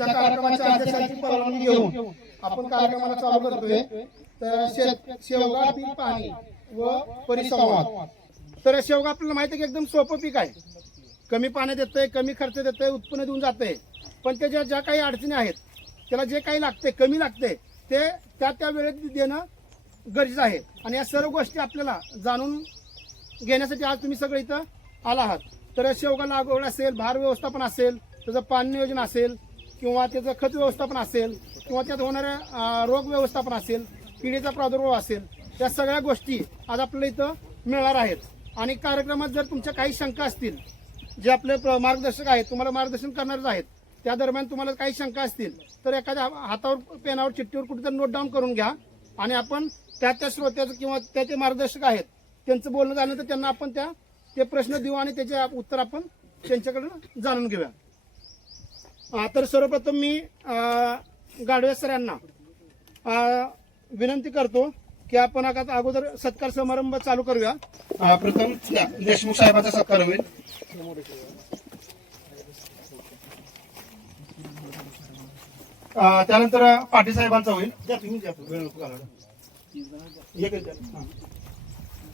आजच्या कार्यक्रमाच्या अध्यक्षाची परवानगी घेऊन आपण कार्यक्रमाला चालू करतोय. तर शेवगा पीक पाणी व परिसंवाद. तर शेवगा आपल्याला माहिती आहे की एकदम सोपं पीक आहे. कमी पाण्यात येतंय, कमी खर्च देतंय, उत्पन्न देऊन जातंय. पण त्याच्या ज्या काही अडचणी आहेत, त्याला जे काही लागते, कमी लागते, ते त्या वेळेत देणं गरजेचं आहे. आणि या सर्व गोष्टी आपल्याला जाणून घेण्यासाठी आज तुम्ही सगळे इथं आला आहात. तर शेवगा लागवड असेल, भार व्यवस्थापन असेल, त्याचं पाणी नियोजन असेल, किंवा त्याचं खत व्यवस्थापन असेल, किंवा त्यात होणाऱ्या रोग व्यवस्थापन असेल, किडीचा प्रादुर्भाव असेल, या सगळ्या गोष्टी आज आपल्याला इथं मिळणार आहेत. आणि कार्यक्रमात जर तुमच्या काही शंका असतील, जे आपले मार्गदर्शक आहेत, तुम्हाला मार्गदर्शन करणारच आहेत, त्या दरम्यान तुम्हाला काही शंका असतील तर एखाद्या हातावर, पेनावर, चिठ्ठीवर कुठेतरी नोट डाऊन करून घ्या. आणि आपण त्या श्रोत्याचं किंवा त्याचे मार्गदर्शक आहेत त्यांचं बोलणं झालं तर त्यांना आपण ते प्रश्न देऊ आणि त्याचे उत्तर आपण त्यांच्याकडून जाणून घेऊया. तर सर्वप्रथम मी गाडवे सर यांना विनंती करतो की आपण आता अगोदर सत्कार समारंभ चालू करूया. प्रथम देशमुख साहेबांचा सत्कार होईल. त्यानंतर पाटील साहेबांचा होईल.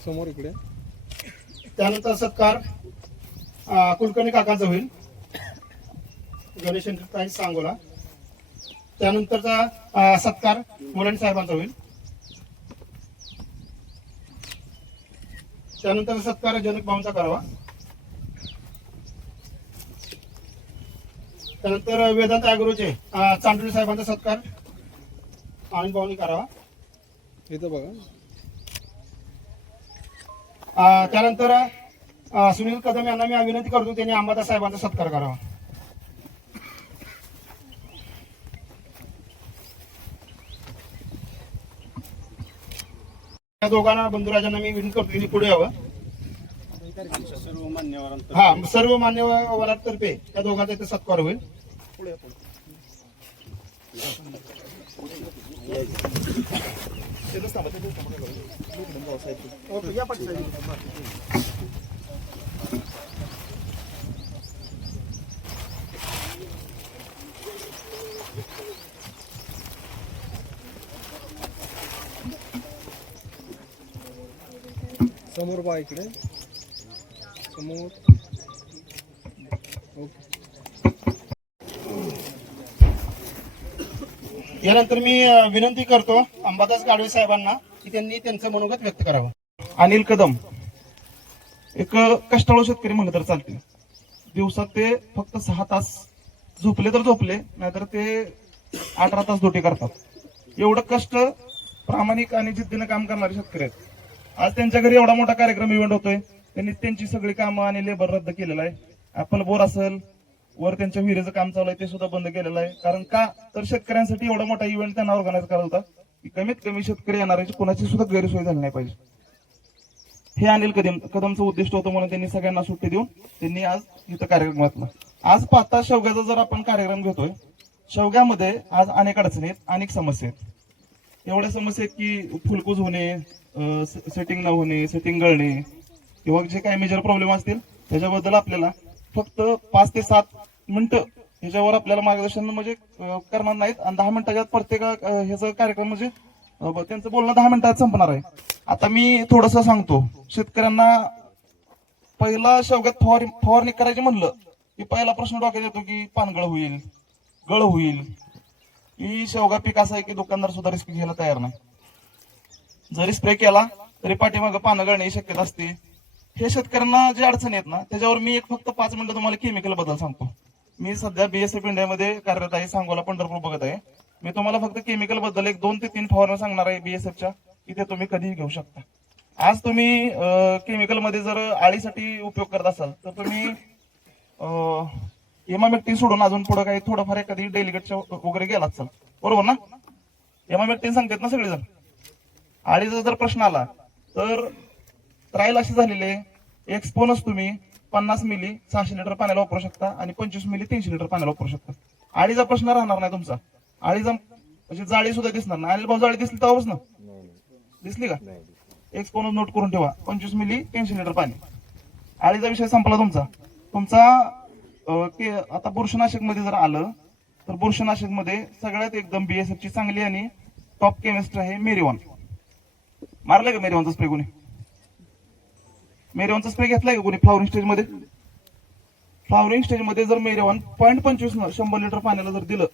समोर इकडे. त्यानंतर सत्कार कुलकर्णी काकांचा होईल, गणेश सांगोला. त्यानंतरचा सत्कार मुलांनी साहेबांचा होईल. त्यानंतर सत्कार जनक भाऊंचा करावा. त्यानंतर वेदांत अग्रोचे चांडोली साहेबांचा सत्कार आनंद भाऊंनी करावा. इथं बघा. त्यानंतर सुनील कदम यांना मी विनंती करतो त्यांनी अंबादास साहेबांचा सत्कार करावा. या दोघांना बंधुराजांना मी विनंती करतो त्यांनी पुढे यावं. सर्व मान्यवरांतर्फे त्या दोघांचा इथे सत्कार होईल. समोर बा इकडे समोर. यानंतर मी विनंती करतो अंबादास गाडवे साहेबांना की त्यांनी त्यांचं मनोगत व्यक्त करावं. अनिल कदम एक कष्टाळू शेतकरी म्हणलं तर चालते. दिवसात ते फक्त 6 तास झोपले तर झोपले, नाहीतर ते 18 तास ड्युटी करतात. एवढं कष्ट, प्रामाणिक आणि जिद्दीनं काम करणारे शेतकरी आहेत. आज त्यांच्या घरी एवढा मोठा कार्यक्रम इव्हेंट होतोय. त्यांनी त्यांची सगळी कामं आणि लेबर रद्द केलेलं आहे. ऍपल बोर असेल, वर त्यांच्या विहिरीचं काम चालू आहे ते सुद्धा बंद केलेलं आहे. कारण का तर शेतकऱ्यांसाठी एवढा मोठा इव्हेंट त्यांना ऑर्गनाईज करायचा होता की कमीत कमी शेतकरी येणाऱ्याची कोणाची सुद्धा गैरसोय झाली नाही पाहिजे. हे अनिल कदमचं उद्दिष्ट होतं म्हणून त्यांनी सगळ्यांना सुट्टी देऊन त्यांनी आज इथं कार्यक्रम घेतला. आज पाहता शेवग्याचा जर आपण कार्यक्रम घेतोय, शेवग्यामध्ये आज अनेक अडचणी आहेत, अनेक समस्या आहेत. एवढ्या समस्या आहेत की फुलकूज होणे, सेटिंग न होणे, सेटिंग गळणे, किंवा जे काही मेजर प्रॉब्लेम असतील त्याच्याबद्दल आपल्याला फक्त 5 ते 7 मिनिटं ह्याच्यावर आपल्याला मार्गदर्शन म्हणजे करणार नाहीत. आणि 10 मिनिटाच्या प्रत्येक ह्याचा कार्यक्रम म्हणजे त्यांचं बोलणं 10 मिनिटात संपणार आहे. आता मी थोडस सांगतो शेतकऱ्यांना. पहिला शेवग्यात फवारणी करायची म्हणलं की पहिला प्रश्न डोक्यात येतो की पानगळ होईल, गळ होईल. ही शेवगा पीक असं आहे की दुकानदार सुद्धा रिस्क घ्यायला तयार नाही. जरी स्प्रे केला तरी पाठीमागं पानं गळण्याची शक्यता असते. हे शेतकऱ्यांना जे अडचणी आहेत ना त्याच्यावर मी फक्त 5 मिनिटं तुम्हाला केमिकल बद्दल सांगतो. मी सध्या BSF इंडियामध्ये कार्यरत आहे, सांगोला पंढरपूर बघत आहे. मी तुम्हाला फक्त केमिकल बद्दल 2 ते 3 फवारण्या सांगणार आहे BSFच्या, की ते तुम्ही कधीही घेऊ शकता. आज तुम्ही केमिकल मध्ये जर आळीसाठी उपयोग करत असाल तर तुम्ही इमामेक्टिन सोडून अजून पुढे काही थोडंफार एखादी डेलिगेटच्या वगैरे गेला असाल, बरोबर ना? इमामेक्टिन सांगतात ना सगळेजण. आळीचा जर प्रश्न आला तर ट्रायल अशी झालेली, एक्सपोनस तुम्ही 50 मिली 600 लिटर पाण्याला वापरू शकता आणि 25 मिली 300 लिटर पाण्याला वापरू शकता. आळीचा प्रश्न राहणार नाही तुमचा. आळीचा म्हणजे जाळी सुद्धा दिसणार नाही. आणि भाऊ जाळी दिसली तेव्हाच ना दिसली का? एक्सपोनस नोट करून ठेवा, 25 मिली 300 लिटर पाणी. आळीचा विषय संपला तुमचा. आता बुरशीनाशक मध्ये जर आलं तर बुरशीनाशक मध्ये सगळ्यात एकदम BASF ची चांगली आणि टॉप केमिस्ट आहे मेरिओन. मारलं का मेरिओनचा स्प्रे कोणी? मेरिओनचा स्प्रे घेतलाय का कोणी फ्लॉवरिंग स्टेज मध्ये? फ्लॉवरिंग स्टेज मध्ये जर मेरिओन 0.25 100 लिटर पाण्याला जर दिलं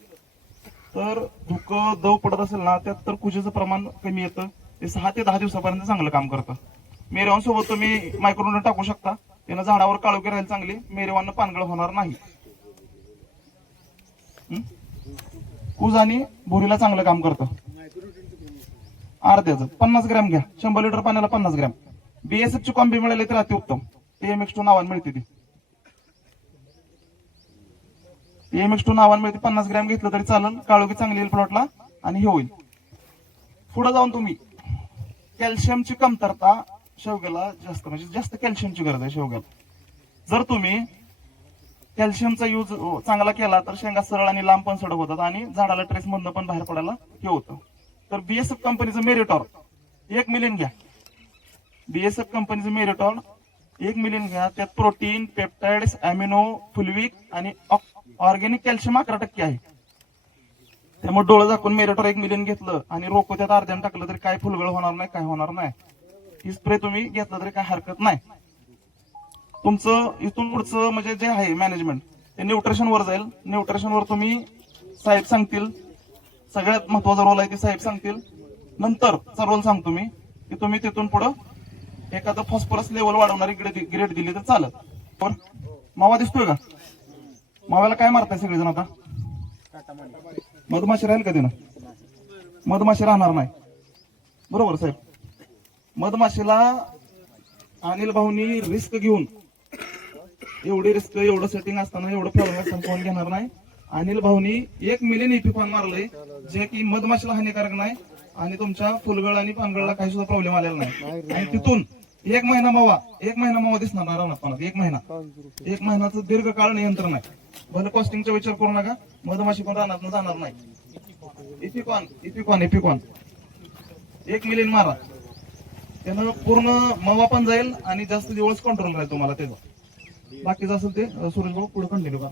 तर धुकं दव पडत असेल ना, त्यात तर कुजेचं प्रमाण कमी येतं. ते 6 ते 10 दिवसापर्यंत चांगलं काम करतं. मेरिओन सोबत तुम्ही मायक्रोन्यूट्रन टाकू शकता, त्यानं झाडावर काळोखी राहील चांगली, मेरिओन पानगळ होणार नाही. कुज आणि भुरीला चांगलं काम करतं. अर्ध्याचं 50 ग्रॅम घ्या, 100 लिटर पाण्याला 50 ग्रॅम. BASF ची कॉम्बी मिळाली तर अतिउत्तम. TMX2 नावाने मिळते ती. TMX2 नावाने मिळते, 50 ग्रॅम घेतलं तरी चालेल. काळोखी चांगली येईल प्लॉटला आणि हे होईल. पुढे जाऊन तुम्ही कॅल्शियमची कमतरता शेवग्याला जास्त, म्हणजे जास्त कॅल्शियमची गरज आहे शेवग्याला. जर तुम्ही कॅल्शियमचा यूज चांगला केला तर शेंगा सरळ आणि लांब पण सडक होतात आणि झाडाला ट्रेस मधनं पण बाहेर पडायला हे होतं. तर BASF कंपनीचं मेरिटॉर 1 मिलियन घ्या. BASF कंपनीचं मेरिटॉर 1 मिलियन घ्या. त्यात प्रोटीन, पेप्टाइड्स, अॅमिनो, फुलविक आणि ऑर्गॅनिक कॅल्शियम 11% आहे. त्यामुळे डोळं झाकून मेरिटॉर 1 मिलियन घेतलं आणि रोको त्यात अर्ध्यानं टाकलं तरी काय फुलगळ होणार नाही, काय होणार नाही. ही स्प्रे तुम्ही घेतला तरी काय हरकत नाही. तुमचं इथून पुढचं म्हणजे जे आहे मॅनेजमेंट ते न्यूट्रिशन वर जाईल. न्यूट्रिशन वर तुम्ही साहेब सांगतील, सगळ्यात महत्वाचा रोल आहे ते साहेब सांगतील. नंतरचा रोल सांगतो मी की तुम्ही तिथून पुढं एखादं फॉस्फरस लेवल वाढवणारी ग्रेड दिली तर चालत. मावा दिसतोय का? माव्याला काय मारताय सगळेजण आता? मधमाशी राहील का तिनं? मधमाशी राहणार नाही, बरोबर साहेब? मधमाशीला अनिल भाऊनी रिस्क घेऊन, एवढी रिस्क, एवढं सेटिंग असताना, एवढं फ्लॉवरिंग असताना कोण घेणार नाही. अनिल भाऊनी 1 मिलियन इपिकॉन मारलंय, जे की मधमाशीला हानिकारक नाही आणि तुमच्या फुलगळ आणि पानगळला काही सुद्धा प्रॉब्लेम आलेला नाही. आणि तिथून 1 महिना मावा दिसणार ना रानात. 1 महिन्याचं दीर्घकाळ नियंत्रण आहे. भले कॉस्टिंगचा विचार करू नका, मधमाशी पण रानात जाणार नाही. इपिकॉन 1 मिलियन मारा, त्यानं पूर्ण मावा पण जाईल आणि जास्त दिवस कंट्रोल राहील तुम्हाला त्याचा. बाकीचं असेल ते सुरेश भाऊ पुढे कंटिन्यू करा.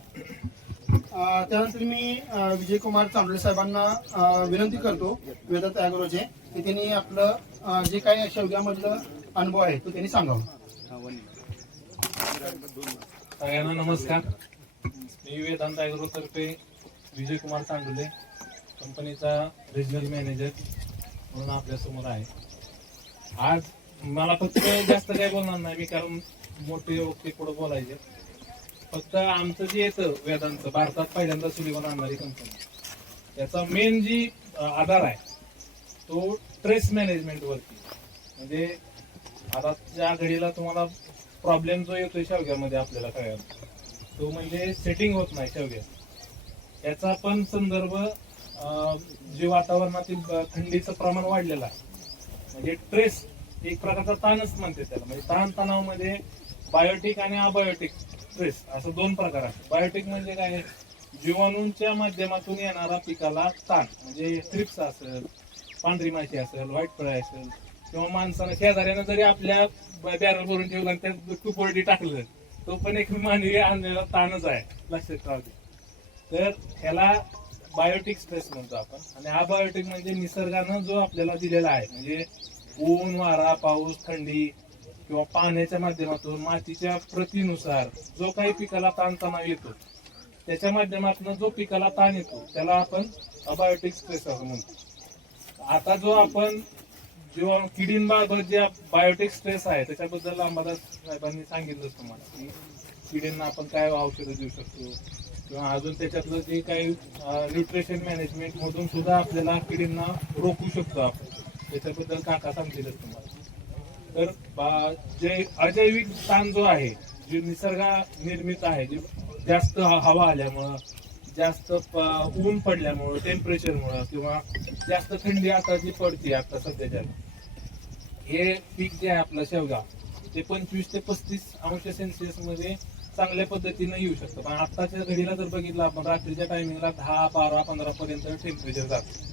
त्यानंतर मी विजय कुमार चांबळे साहेबांना विनंती करतो, वेदांत ॲग्रोचे, की त्यांनी आपलं जे काही शेवग्यामधलं अनुभव आहे तो त्यांनी सांगावा. सगळ्यांना नमस्कार. मी वेदांत ॲग्रोतर्फे विजय कुमार चांडुले, कंपनीचा रिजनल मॅनेजर म्हणून आपल्या समोर आहे. आज मला फक्त जास्त काय बोलणार नाही मी, कारण मोठे वक्ते पुढे बोलायचे. फक्त आमचं जे येतं वेदांत, भारतात पहिल्यांदा सिलिकॉन आणणारी कंपनी, त्याचा मेन जी आधार आहे तो ट्रेस मॅनेजमेंट वरती. म्हणजे आता ज्या घडीला तुम्हाला प्रॉब्लेम जो येतोय शेवग्यामध्ये आपल्याला कळायला, तो म्हणजे सेटिंग होत नाही शेवग्या. याचा पण संदर्भ जे वातावरणातील थंडीचं प्रमाण वाढलेलं आहे, म्हणजे ट्रेस एक प्रकारचा ताणच म्हणते त्याला. म्हणजे ताण तणावामध्ये बायोटिक आणि अबायोटिक स्ट्रेस असं 2 प्रकार आहेत. बायोटिक म्हणजे काय? जीवाणूंच्या माध्यमातून येणारा पिकाला ताण, म्हणजे थ्रिप्स असेल, पांढरी माशी असेल, व्हाईट फळी असेल, किंवा माणसानं शेजाऱ्यानं जरी आपल्या बॅरल भरून ठेवला आणि त्यात कुपरडी टाकलं, तो पण एक मानवी आणलेला ताणच आहे, लक्षात राहू दे. तर ह्याला बायोटिक स्ट्रेस म्हणतो आपण. आणि अबायोटिक म्हणजे निसर्गानं जो आपल्याला दिलेला आहे, म्हणजे ऊन, वारा, पाऊस, थंडी किंवा पाण्याच्या माध्यमातून, मातीच्या प्रतीनुसार जो काही पिकाला ताणतणाव येतो, त्याच्या माध्यमातून जो पिकाला ताण येतो त्याला आपण अबायोटिक स्ट्रेस असं म्हणतो. आता जो आपण जेव्हा किडींबाबत जे बायोटिक स्ट्रेस आहे त्याच्याबद्दल अंबादास साहेबांनी सांगितलं तुम्हाला, की किडींना आपण काय औषधं देऊ शकतो, किंवा अजून त्याच्यातलं जे काही न्यूट्रिशन मॅनेजमेंट मधून सुद्धा आपल्याला किडींना रोखू शकतो आपण, त्याच्याबद्दल काका सांगतील तुम्हाला. तर जे अजैविक ताण जो आहे, जे निसर्गा निर्मित आहे, जे जास्त हवा आल्यामुळं, जास्त ऊन पडल्यामुळं, टेम्परेचरमुळं, किंवा जास्त थंडी आता जी पडते आता सध्याच्या, हे पीक जे आहे आपलं शेवगा, ते 25 ते 35 अंश सेल्सिअस मध्ये चांगल्या पद्धतीनं येऊ शकतं. पण आताच्या घडीला जर बघितलं आपण, रात्रीच्या टायमिंगला 10, 12, 15 पर्यंत टेम्परेचर जातं.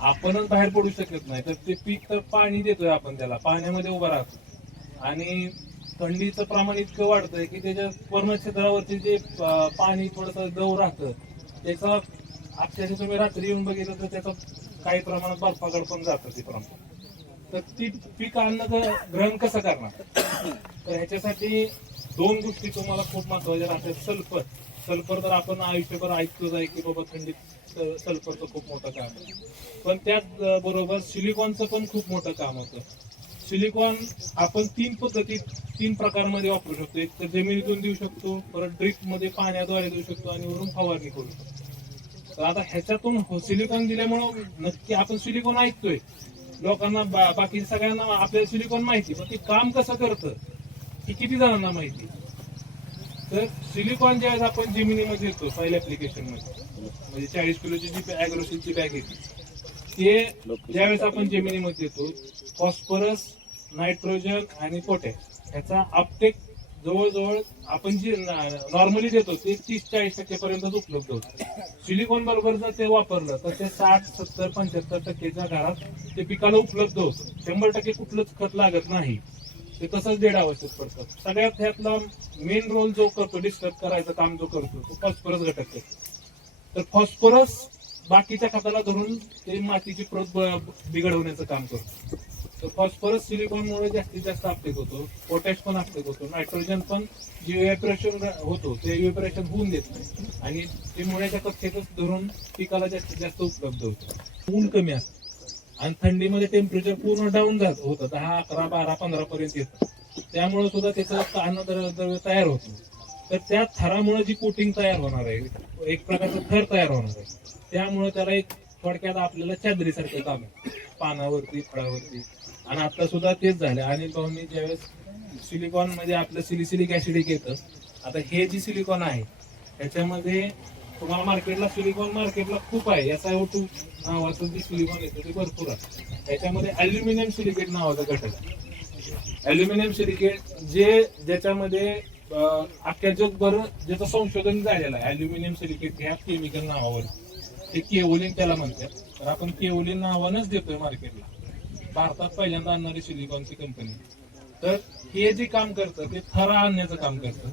आपणच बाहेर पडू शकत नाही. तर ते पीक तर पाणी देतोय आपण, त्याला पाण्यामध्ये उभं राहतो आणि थंडीचं प्रमाण इतकं वाढतंय की त्याच्या पर्णछेत्रावरती जे पाणी थोडंसं दव राहतं त्याचा अक्षरशः तुम्ही रात्री येऊन बघितलं तर त्याचा काही प्रमाणात बर्फाकड पण जातं ते प्रमाण. तर ती पीक ग्रहण कसं करणार? तर ह्याच्यासाठी दोन गोष्टी तुम्हाला खूप महत्वाच्या राहतात. सल्फर तर आपण आयुष्यभर ऐकतोच आहे की बाबा थंडीत सल्फरचं खूप मोठं काम आहे, पण त्याच बरोबर सिलिकॉनचं पण खूप मोठं काम होतं. सिलिकॉन आपण तीन प्रकारमध्ये वापरू शकतो. एक तर जमिनीतून देऊ शकतो, परत ड्रिप मध्ये पाण्याद्वारे देऊ शकतो आणि वरून फवारणी करू शकतो. तर आता ह्याच्यातून सिलिकॉन दिल्यामुळं नक्की आपण सिलिकॉन ऐकतोय, लोकांना बाकी सगळ्यांना आपल्याला सिलिकॉन माहिती, पण ते काम कसं करतं हे किती जणांना माहिती? तर सिलिकॉन ज्यावेळेस आपण जमिनीमध्ये येतो पहिल्या ऍप्लिकेशन मध्ये, म्हणजे 40 किलोची जी ॲग्रोसीलची बॅग येते, ते ज्यावेळेस आपण जमिनीमध्ये येतो, फॉस्फरस, नायट्रोजन आणि पोटॅश ह्याचा अपटेक जवळजवळ आपण जे नॉर्मली देतो ते 30-40% पर्यंत उपलब्ध होतं. सिलिकॉन बरोबर जर ते वापरलं तर ते 60-70-75%च्या घरात ते पिकाला उपलब्ध होतं. 100% कुठलंच खत लागत नाही, ते तसंच देड अवस्थेत पडतं. सगळ्यात ह्यातला मेन रोल जो करतो, डिस्टर्ब करायचं काम जो करतो, तो फॉस्फरस घटक करतो. तर फॉस्फरस बाकीच्या खताला धरून ते मातीची प्रत बिघडवण्याचं काम करतो. तर फॉस्फरस सिलिकॉनमुळे जास्तीत जास्त अपटेक होतो, पोटॅश पण अपटेक होतो, नायट्रोजन पण जे इव्हॅपोरेशन होतो ते इव्हॅपोरेशन होऊन देत नाही आणि ते मुळ्याच्या कक्षेतच धरून पिकाला जास्तीत जास्त उपलब्ध होतं. ऊन कमी असतं आणि थंडीमध्ये टेम्परेचर पूर्ण डाऊन होतं, 10, 11, 12, 15 पर्यंत येतं. त्यामुळे सुद्धा त्याचं अन्नद्रव्य तयार होतं. तर त्या थरामुळे जी कोटिंग तयार होणार आहे, एक प्रकारचं थर तयार होणार आहे, त्यामुळे त्याला एक थोडक्यात आपल्याला चादरीसारखं काम आहे पानावरती, फळावरती. आणि आता सुद्धा तेच झालं. आणि मी ज्यावेळेस सिलिकॉन मध्ये आपलं सिलिसिलिक ऍसिड येतं, आता हे जे सिलिकॉन आहे त्याच्यामध्ये तुम्हाला मार्केटला खूप आहे. SiO2 नावाचं जे सिलिकॉन येतं ते भरपूर आहे. त्याच्यामध्ये अल्युमिनियम सिलिकेट नावाचा घटक आहे. अल्युमिनियम सिलिकेट ज्याच्यामध्ये अख्ख्या जगभर ज्याचं संशोधन झालेलं आहे, अल्युमिनियम सिलिकेट ह्या केमिकल नावावर, ते केओलिन त्याला म्हणतात. तर आपण केओलिन नावानंच देतोय मार्केटला. भारतात पहिल्यांदा आणणारी सिलिकॉनची कंपनी. तर हे जे काम करतं ते थरा आणण्याचं काम करतं.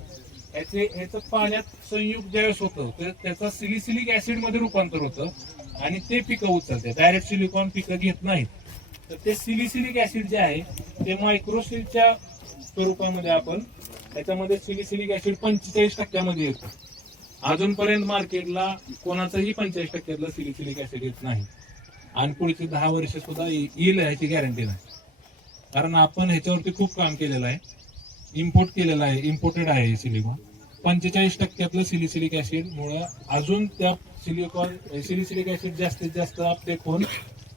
ह्याचं पाण्यात संयुक्त ज्यावेळेस होतं तर त्याचं सिलिसिलिक ऍसिड मध्ये रूपांतर होतं आणि ते पिकं उचलते. डायरेक्ट सिलिकॉन पिकं घेत नाहीत. तर ते सिलिसिलिक ऍसिड जे आहे ते मायक्रोसिलच्या स्वरूपामध्ये आपण त्याच्यामध्ये सिलिसिलिक ऍसिड 45% येतं. अजूनपर्यंत मार्केटला कोणाचंही 45% सिलिसिलिक ऍसिड येत नाही आणि पुढची 10 वर्ष सुद्धा येईल ह्याची गॅरंटी नाही. कारण आपण ह्याच्यावरती खूप काम केलेलं आहे, इम्पोर्टेड आहे सिलिकॉन. 45% सिलिसिलिक ऍसिड मुळे अजून त्या सिलिसिलिक ऍसिड जास्तीत जास्त अपटेक होऊन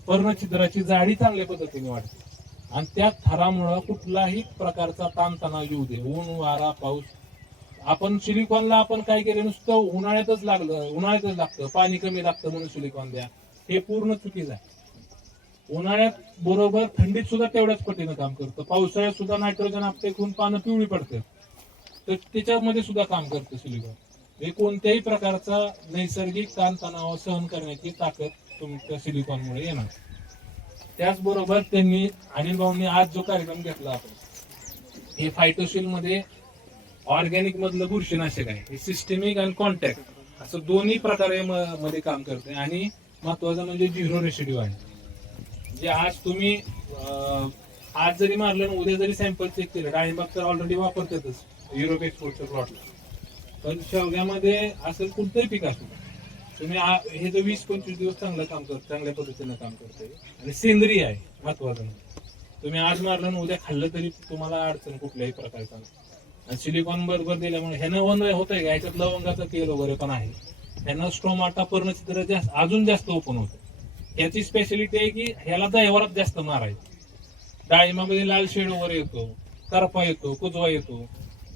पर्णछिद्राची जाडी चांगल्या पद्धतीने वाढते आणि त्या थरामुळं कुठलाही प्रकारचा ताणतणाव येऊ दे, ऊन, वारा, पाऊस. आपण सिलिकॉनला आपण काय केलं, नुसतं उन्हाळ्यातच लागतं, पाणी कमी लागतं म्हणून सिलिकॉन द्या, हे पूर्ण चुकीचं आहे. उन्हाळ्यात बरोबर थंडीत सुद्धा तेवढ्याच पटीनं काम करतं. पावसाळ्यात सुद्धा नायट्रोजन अपटेक होऊन पानं पिवळी पडतात, तर त्याच्यामध्ये सुद्धा काम करतं सिलिकॉन. हे कोणत्याही प्रकारचा नैसर्गिक ताणतणाव सहन करण्याची ताकद तुमच्या सिलिकॉनमुळे येणार. त्याचबरोबर अनिल भाऊंनी आज जो कार्यक्रम घेतला आपण, हे फायटोसिल मध्ये ऑर्गॅनिक मधलं बुरशीनाशक आहे. हे सिस्टेमिक आणि कॉन्टॅक्ट असं दोन्ही प्रकारे मध्ये काम करते आणि महत्वाचं म्हणजे 0 रेसिड्यू आहे. जे आज तुम्ही आज जरी मारलं उद्या जरी सॅम्पल चेक केलं, डाळिंबात तर ऑलरेडी वापरतातच युरोप एक्सपोर्टच्या प्लॉटला, पण शेवग्यामध्ये असं कोणतंही पीक असू तुम्ही हे जो 20-25 दिवस चांगल्या पद्धतीनं काम करतोय आणि सेंद्रिय आहे. महत्वाचं तुम्ही आज मारलं उद्या खाल्लं तरी तुम्हाला अडचण कुठल्याही प्रकारचा नाही. आणि सिलिकॉन बरोबर दिल्यामुळे ह्यानं होतंय का, ह्याच्यात लवंगाचं तेल वगैरे पण आहे, ह्यानं स्टोमाटा पर्णछिद्र अजून जास्त ओपन होतं. याची स्पेशालिटी आहे की ह्याला दैवारात जास्त मारायचं. डाळिंबामध्ये लाल शेड वगैरे येतो, करपा येतो, कुजवा येतो.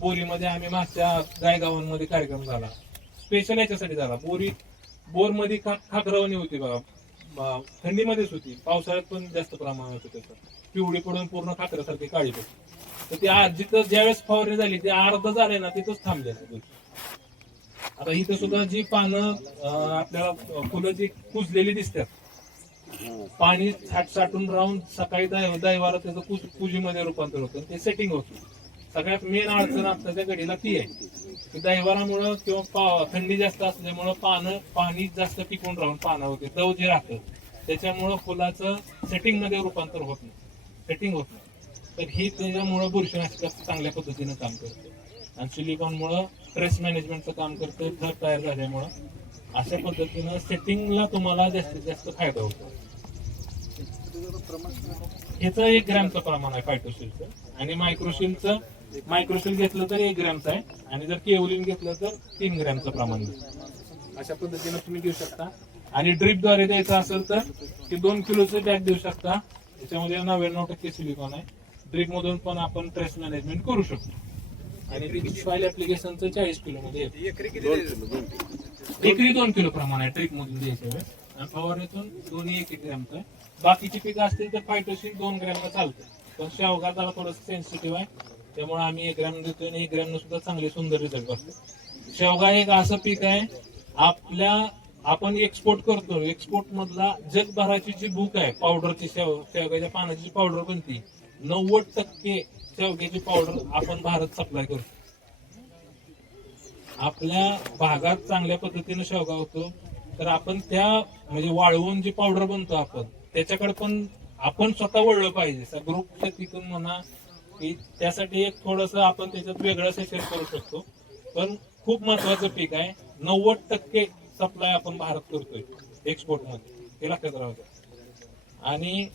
बोरीमध्ये आम्ही मागच्या गायगावांमध्ये कार्यक्रम झाला, स्पेशल याच्यासाठी झाला. बोरमध्ये खाकरवणी होती बघा, थंडीमध्येच होती, पावसाळ्यात पण जास्त प्रमाणात होतं. त्याचं पिवळी पडून पूर्ण खाकरासारखी काळी पडते. तर ते जिथं ज्यावेळेस फवारणी झाली ते अर्ध झाले ना, तिथंच थांबले. आता इथं सुद्धा जी पानं आपल्याला फुलं जी कुजलेली दिसतात, पाणी साठून राहून सकाळी दैवाला त्याचं पूजीमध्ये रूपांतर होतं, ते सेटिंग होतं. सगळ्यात मेन अडचण आताच्या घडीला ती आहे की दैवारामुळं किंवा थंडी जास्त असल्यामुळं पाणी जास्त टिकून राहून पानं होते, दव जे राहतं त्याच्यामुळं फुलाचं सेटिंग मध्ये रूपांतर होत नाही, सेटिंग होत नाही. तर ही त्याच्यामुळं बुरशीनाशक चांगल्या पद्धतीनं काम करते आणि सिलिकॉनमुळं स्ट्रेस मॅनेजमेंटचं काम करतं. थर तयार झाल्यामुळं अशा पद्धतीनं सेटिंगला तुम्हाला जास्तीत जास्त फायदा होतो. ह्याचं 1 ग्रॅमचं प्रमाण आहे फायटोशिलचं आणि मायक्रोशिल घेतलं तर 1 ग्रॅमचं आहे आणि जर केओलिन घेतलं तर 3 ग्रॅमचं प्रमाण आहे. अशा पद्धतीनं तुम्ही घेऊ शकता आणि ड्रीपद्वारे द्यायचं असेल तर ते 2 किलोचं बॅग देऊ शकता. त्याच्यामध्ये 99% सिलिकॉन आहे. ड्रीप मधून पण आपण ट्रेस मॅनेजमेंट करू शकतो आणि सॉइल ऍप्लिकेशनचं 40 किलो मध्ये एकरी 2 किलो प्रमाण आहे ट्रीप मधून द्यायचं आहे आणि फवारणीतून दोन्ही 1-1 ग्रॅमचं आहे. बाकीची पिकं असतील तर फायटोशिल 2 ग्रॅमला चालतं, पण शेवगा जरा थोडंसं सेन्सिटिव्ह आहे त्यामुळे आम्ही 1 ग्रॅम देतोय आणि 1 ग्रॅम सुद्धा चांगले सुंदर रिझल्ट असतो. शेवगा एक असं पीक आहे आपण एक्सपोर्ट करतो. एक्सपोर्ट मधला जगभराची जी बुक आहे पावडरची, शेवग्याच्या पानाची पावडर बनती, 90% शेवग्याची पावडर आपण भारत सप्लाय करतो. आपल्या भागात चांगल्या पद्धतीने शेवगा होतो तर आपण त्या म्हणजे वाळवून जी पावडर बनतो आपण त्याच्याकडे पण आपण स्वतः वळलं पाहिजे. ग्रुप शेतीतून म्हणा की त्यासाठी एक थोडस आपण त्याच्यात वेगळं सेशन करू शकतो. पण खूप महत्वाचं पीक आहे. 90% सप्लाय आपण भारत करतोय एक्सपोर्ट मध्ये, हे लक्षात राहू द्या. आणि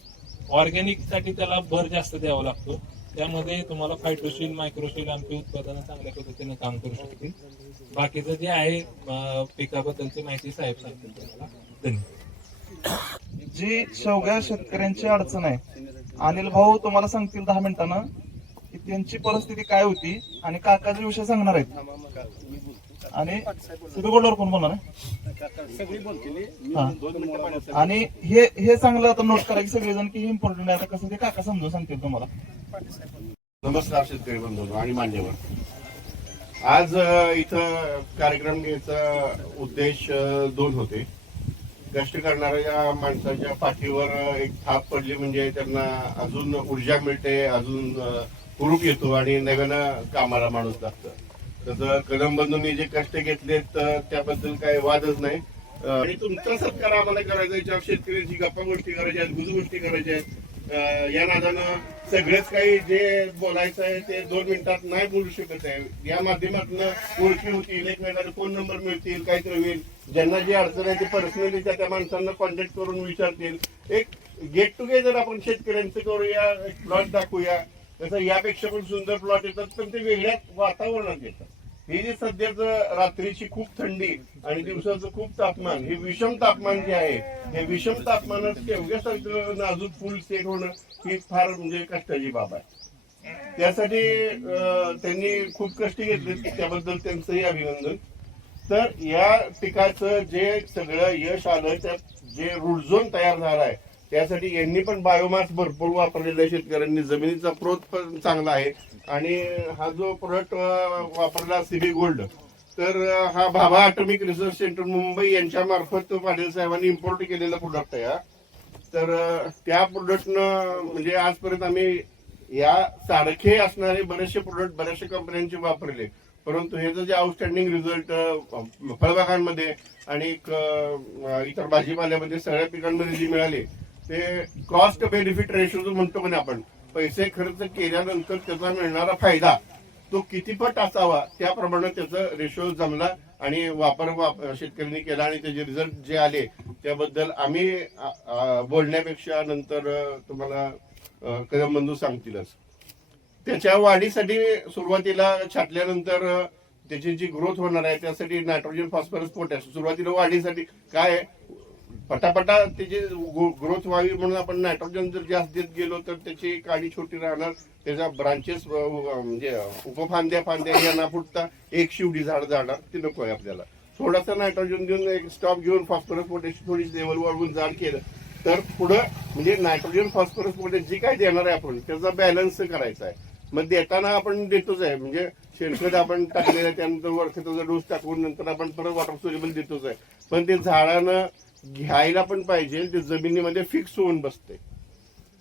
ऑर्गॅनिक साठी त्याला भर जास्त द्यावा लागतो. त्यामध्ये तुम्हाला फायटोशिल, मायक्रोशिल आमची उत्पादनं चांगल्या पद्धतीने काम करू शकतील. बाकीचं जे आहे पिकाबद्दलची माहिती साहेब सांगतील तुम्हाला. धन्यवाद. जी शेवग्या शेतकऱ्यांची अडचण आहे, अनिल भाऊ तुम्हाला सांगतील 10 मिनिटांना की त्यांची परिस्थिती काय होती आणि काकाचे विषय सांगणार आहेत. आणि गोल्डवर कोण बोलणार आहे आणि हे चांगलं आता नोट करा की सगळेजण की इम्पॉर्टंट आहे. आता कसं ते काका समजून सांगतील तुम्हाला. नमस्कार शेतकरी बंधू आणि मान्यवर. आज इथं कार्यक्रम घ्यायचा उद्देश 2 होते. कष्ट करणाऱ्या माणसाच्या पाठीवर एक थाप पडली म्हणजे त्यांना अजून ऊर्जा मिळते, अजून हुरूप येतो आणि नव्यानं कामाला माणूस लागतं. तसं कदम बंधूंनी जे कष्ट घेतलेत त्याबद्दल काही वादच नाही. आणि तुमचा सत्कार आम्हाला करायचा, याच्यावर शेतकऱ्यांची गप्पा गोष्टी करायच्या आहेत, गुजू गोष्टी करायच्या आहेत. या नादानं सगळंच काही जे बोलायचं आहे ते 2 मिनिटात नाही बोलू शकत आहे. या माध्यमातून ओळखी होतील, एकमेकांना फोन नंबर मिळतील, काहीतरी होईल. ज्यांना जी अडचण आहे ती पर्सनली त्या माणसांना कॉन्टॅक्ट करून विचारतील. एक गेट टुगेदर आपण शेतकऱ्यांचं करूया, एक प्लॉट दाखवूया. तसं यापेक्षा पण सुंदर प्लॉट येतात, पण ते वेगळ्याच वातावरणात येतात. ही जी सध्याचं रात्रीची खूप थंडी आणि दिवसाचं खूप तापमान, हे विषम तापमान जे आहे, हे विषम तापमानात शेवग्यासारखं नाजूक फुल सेट होणं ही फार म्हणजे कष्टाची बाब आहे. त्यासाठी त्यांनी खूप कष्ट घेतले, त्याबद्दल त्यांचंही अभिनंदन. तर या पिकाचं जे सगळं यश आलं, त्यात जे रूट झोन तयार झाला आहे त्यासाठी यांनी पण बायोमास भरपूर वापरलेला आहे. शेतकऱ्यांनी जमिनीचा प्रोत पण चांगला आहे आणि हा जो प्रोडक्ट वापरला सीबी गोल्ड, तर हा Bhabha atomic research centre Mumbai यांच्या मार्फत पाटील साहेबांनी इम्पोर्ट केलेला प्रोडक्ट आहे. तर त्या प्रोडक्टनं म्हणजे आजपर्यंत आम्ही या सारखे असणारे बरेचसे प्रोडक्ट बऱ्याचशा कंपन्यांचे वापरले, परंतु ह्याचं जे आउटस्टँडिंग रिझल्ट फळबागांमध्ये आणि इतर भाजीपाल्यामध्ये सगळ्या पिकांमध्ये जे मिळाले ते कॉस्ट बेनिफिट रेशो जो म्हणतो म्हणजे आपण पैसे खर्च केल्यानंतर त्याचा मिळणारा फायदा तो किती पट असावा त्याप्रमाणे त्याचा रेशो जमला आणि वापर शेतकऱ्यांनी केला आणि त्याचे रिझल्ट जे आले त्याबद्दल आम्ही बोलण्यापेक्षा नंतर तुम्हाला कदम बंधू सांगतीलच. त्याच्या वाढीसाठी सुरुवातीला छाटल्यानंतर त्याची जी ग्रोथ होणार आहे त्यासाठी नायट्रोजन, फॉस्फरस, पोटॅश सुरुवातीला वाढीसाठी काय पटापटा त्याची ग्रोथ व्हावी म्हणून आपण नायट्रोजन जर जास्त देत गेलो तर त्याची काडी छोटी राहणार, त्याच्या ब्रांचेस म्हणजे उपफांद्या या ना फुटता एक शिवडी झाड जाणार, ते नको आहे आपल्याला. थोडासा नायट्रोजन देऊन एक स्टॉप घेऊन फॉस्फरस पोटॅश थोडी लेवल वाढवून झाड केलं तर पुढं म्हणजे नायट्रोजन, फॉस्फरस पोटॅश जी काय देणार आहे आपण त्याचा बॅलन्स करायचा आहे. मग देताना आपण देतोच आहे, म्हणजे शेणखत आपण टाकलेलं त्यानंतर वरखताचा डोस टाकून नंतर आपण परत वॉटर सोल्युबल देतोच आहे, पण ते झाडानं घ्यायला पण पाहिजे, ते जमिनीमध्ये फिक्स होऊन बसते.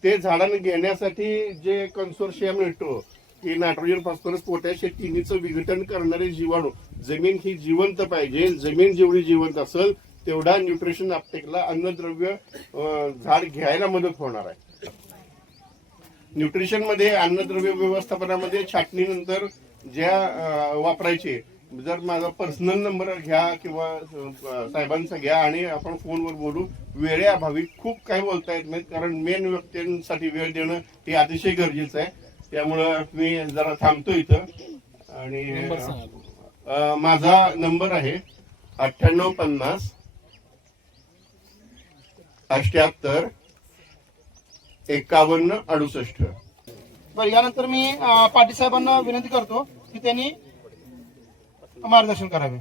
ते झाडानं घेण्यासाठी जे कन्सोर्शियम मिळतो हे नायट्रोजन, फॉस्फरस, पोटॅश हे तिन्हीचं विघटन करणारे जीवाणू. जमीन ही जिवंत पाहिजे. जमीन जेवढी जिवंत असेल तेवढा न्यूट्रिशन अपटेकला, अन्नद्रव्य झाड घ्यायला मदत होणार आहे. न्यूट्रिशन मध्ये, अन्नद्रव्य व्यवस्थापनामध्ये छाटणीनंतर ज्या वापरायचे, जर माझा पर्सनल नंबर घ्या किंवा साहेबांचा घ्या आणि आपण फोनवर बोलू. वेळेअभावी खूप काही बोलता येत नाहीत, कारण मेन व्यक्तींसाठी वेळ देणं हे अतिशय गरजेचं आहे. त्यामुळं मी जरा थांबतो इथं. आणि नंबर सांगा. माझा नंबर आहे 9850 78 51 68. बरं, यानंतर मी पाटील साहेबांना विनंती करतो की त्यांनी मार्गदर्शन करावे.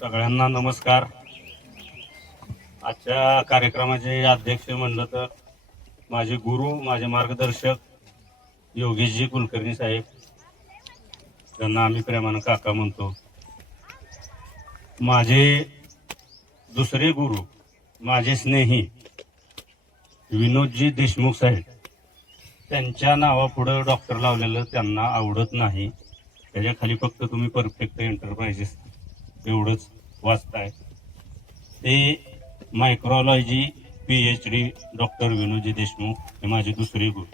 सगळ्यांना नमस्कार. आजच्या कार्यक्रमाचे अध्यक्ष म्हणलं तर माझे गुरु, माझे मार्गदर्शक योगेशजी कुलकर्णी साहेब, त्यांना आम्ही प्रेमानं काका म्हणतो. माझे दुसरे गुरु, माझे स्नेही विनोदजी देशमुख साहेब, त्यांच्या नावापुढं डॉक्टर लावलेलं त्यांना आवडत नाही. त्याच्या खाली फक्त तुम्ही परफेक्ट एंटरप्राइजेस एवढंच वाचताय. ते मायक्रोलॉजी PhD डॉक्टर विनोदजी देशमुख हे माझे दुसरे गुरु.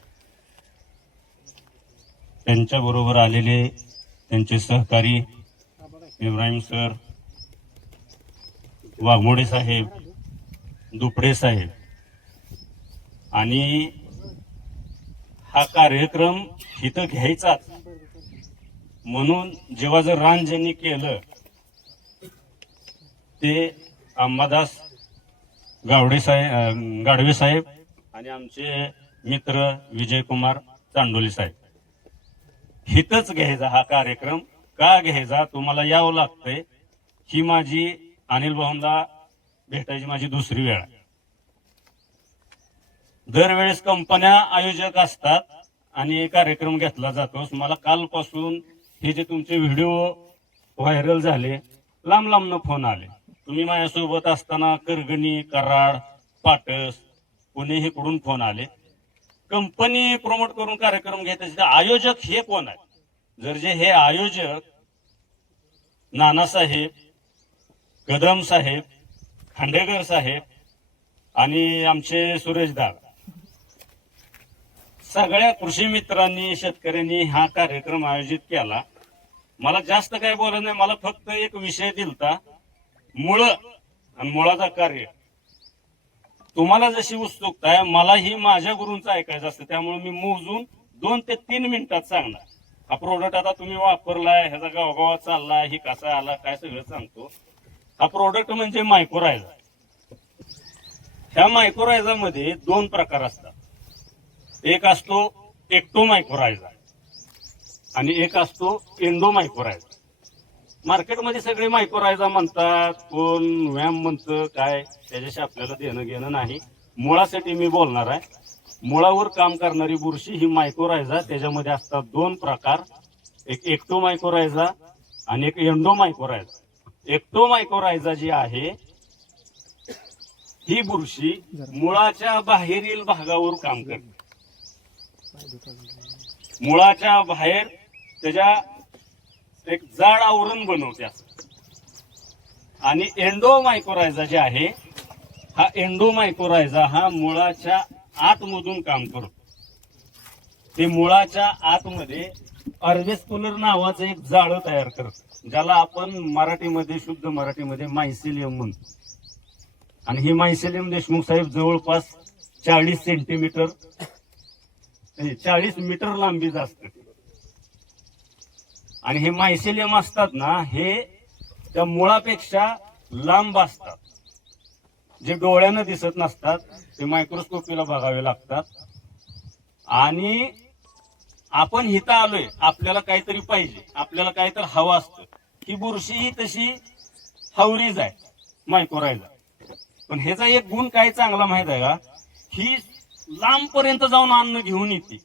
त्यांच्याबरोबर आलेले त्यांचे सहकारी इब्राहिम सर, वाघमोडे साहेब, दुपडे साहेब. आणि हा कार्यक्रम इथं घ्यायचाच म्हणून जेव्हा जर रान ज्यांनी केलं ते अंबादास गाडवे साहेब आणि आमचे मित्र विजयकुमार चांडोली साहेब. हितच घ्यायचा हा कार्यक्रम. का घ्यायचा? तुम्हाला यावं लागतंय. ही माझी अनिल भाऊंना भेटायची माझी दुसरी वेळ आहे. दरवेळेस कंपन्या आयोजक असतात आणि कार्यक्रम घेतला जातो. मला कालपासून हे जे तुमचे व्हिडिओ व्हायरल झाले, लांब लांबनं फोन आले. तुम्ही माझ्यासोबत असताना करगणी, कराड, पाटस, पुणे इकडून फोन आले. कंपनी प्रमोट करून कार्यक्रम घेत आयोजक हे कोण आहे? जर जे हे आयोजक नानासाहेब, कदम साहेब, खांडेकर साहेब आणि आमचे सुरेशदार, सगळ्या कृषी मित्रांनी, शेतकऱ्यांनी हा कार्यक्रम आयोजित केला. मला जास्त काय बोलायचं नाही. मला फक्त एक विषय दिलता, मुळं आणि मुळाचा कार्य. तुम्हाला जशी उत्सुकता आहे, मलाही माझ्या गुरूंचं ऐकायचं असतं. त्यामुळे मी मोजून 2 ते 3 मिनिटात सांगणार. हा प्रोडक्ट आता तुम्ही वापरलाय, ह्याचा गावगावात चाललाय, ही कसा आला, काय सगळं सांगतो. हा प्रोडक्ट म्हणजे मायक्रोरायझा. ह्या मायक्रोरायझामध्ये 2 प्रकार असतात. एक असतो एक्टो मायक्रोरायझा आणि एक असतो एंडो मायक्रोरायझा. मार्केटमध्ये सगळे मायक्रोरायझा म्हणतात, कोण व्यायाम म्हणतं, काय त्याच्याशी आपल्याला देणं घेणं नाही. मुळासाठी मी बोलणार आहे. मुळावर काम करणारी बुरशी ही मायक्रोरायझा. त्याच्यामध्ये असतात 2 प्रकार, एक एक्टो मायक्रोरायझा आणि एक एंडो मायक्रोरायझा. एक्टो मायक्रोरायझा जी आहे ही बुरशी मुळाच्या बाहेरील भागावर काम करते. मुळाच्या बाहेर त्याच्या एक जाड आवरण बनवते असं. आणि एंडो मायक्रोरायझा जे आहे, हा एंडो मायक्रोरायझा हा मुळाच्या आतमधून काम करतो. ते मुळाच्या आतमध्ये अर्वेस्क्युलर नावाचं एक जाळं तयार करतं, ज्याला आपण मराठीमध्ये, शुद्ध मराठीमध्ये मायसिलियम म्हणतो. आणि ही मायसिलियम देशमुख साहेब जवळपास 40 सेंटीमीटर 40 मीटर लांबीच असतं. आणि हे मायसिलियम असतात ना, हे त्या मुळापेक्षा लांब असतात. जे डोळ्यानं दिसत नसतात, ते मायक्रोस्कोपीला बघावे लागतात. आणि आपण इथं आलोय, आपल्याला काहीतरी पाहिजे, आपल्याला काहीतरी हवं असतं. ही बुरशी ही तशी हावरीच आहे, मायक्रोरायझा. पण ह्याचा एक गुण काय चांगला माहित आहे का? ही लांबपर्यंत जाऊन अन्न घेऊन येते.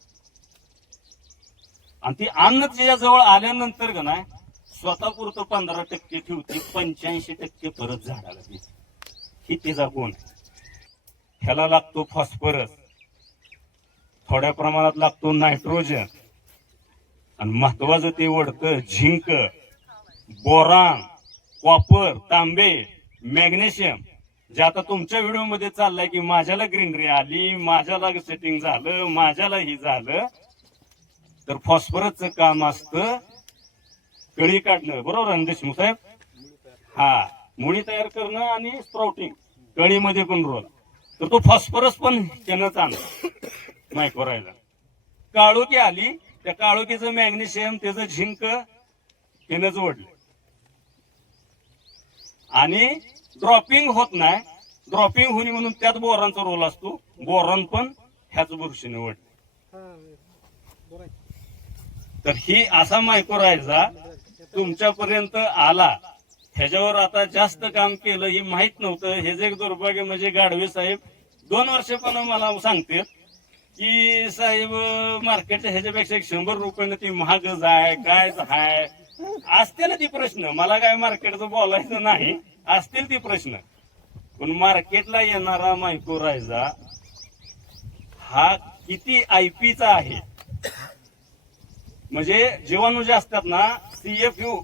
आणि ती अन्न तिच्या जवळ आल्यानंतर का नाही, स्वतःपुरतं 15% ठेवते, 85% परत झाडाला देते. ही तिचा गुण आहे. ह्याला लागतो फॉस्फरस, थोड्या प्रमाणात लागतो नायट्रोजन, आणि महत्वाचं ते वडतं झिंक, बोरान, कॉपर, तांबे, मॅग्नेशियम. जे आता तुमच्या व्हिडिओमध्ये चाललंय की माझ्याला ग्रीनरी आली, माझ्याला सेटिंग झालं, माझ्याला ही झालं, तर फॉस्फरसचं काम असतं कळी काढणं, बरोबर आहे ना देशमुख साहेब? हा, मुळी तयार करणं आणि स्प्राउटिंग, कळीमध्ये पण रोल. तर तो फॉस्फरस पण त्यानंच आणला मायक्रोरायझा. काळोखी आली, त्या काळोखीचं मॅग्नेशियम, त्याचं झिंक त्यानंच ओढलं. आणि ड्रॉपिंग होत नाही, ड्रॉपिंग होणे म्हणून त्यात बोरांचा रोल असतो, बोरॉन पण ह्याच बुरशीने ओढलं. तर ही असा मायक्रोरायझा तुमच्यापर्यंत आला, ह्याच्यावर आता जास्त काम केलं ही माहित नव्हतं. हे जे एक दुर्भाग्य म्हणजे गाडवे साहेब 2 वर्षापासून मला सांगते की साहेब मार्केटच्या ह्याच्यापेक्षा 100 रुपयानं ती महागच आहे, कायच आहे. असतील ती प्रश्न, मला काय मार्केटचं बोलायचं नाही, असतील ती प्रश्न. पण मार्केटला येणारा मायक्रोरायझा हा किती आयपीचा आहे, म्हणजे जीवाणू जे असतात ना, CFU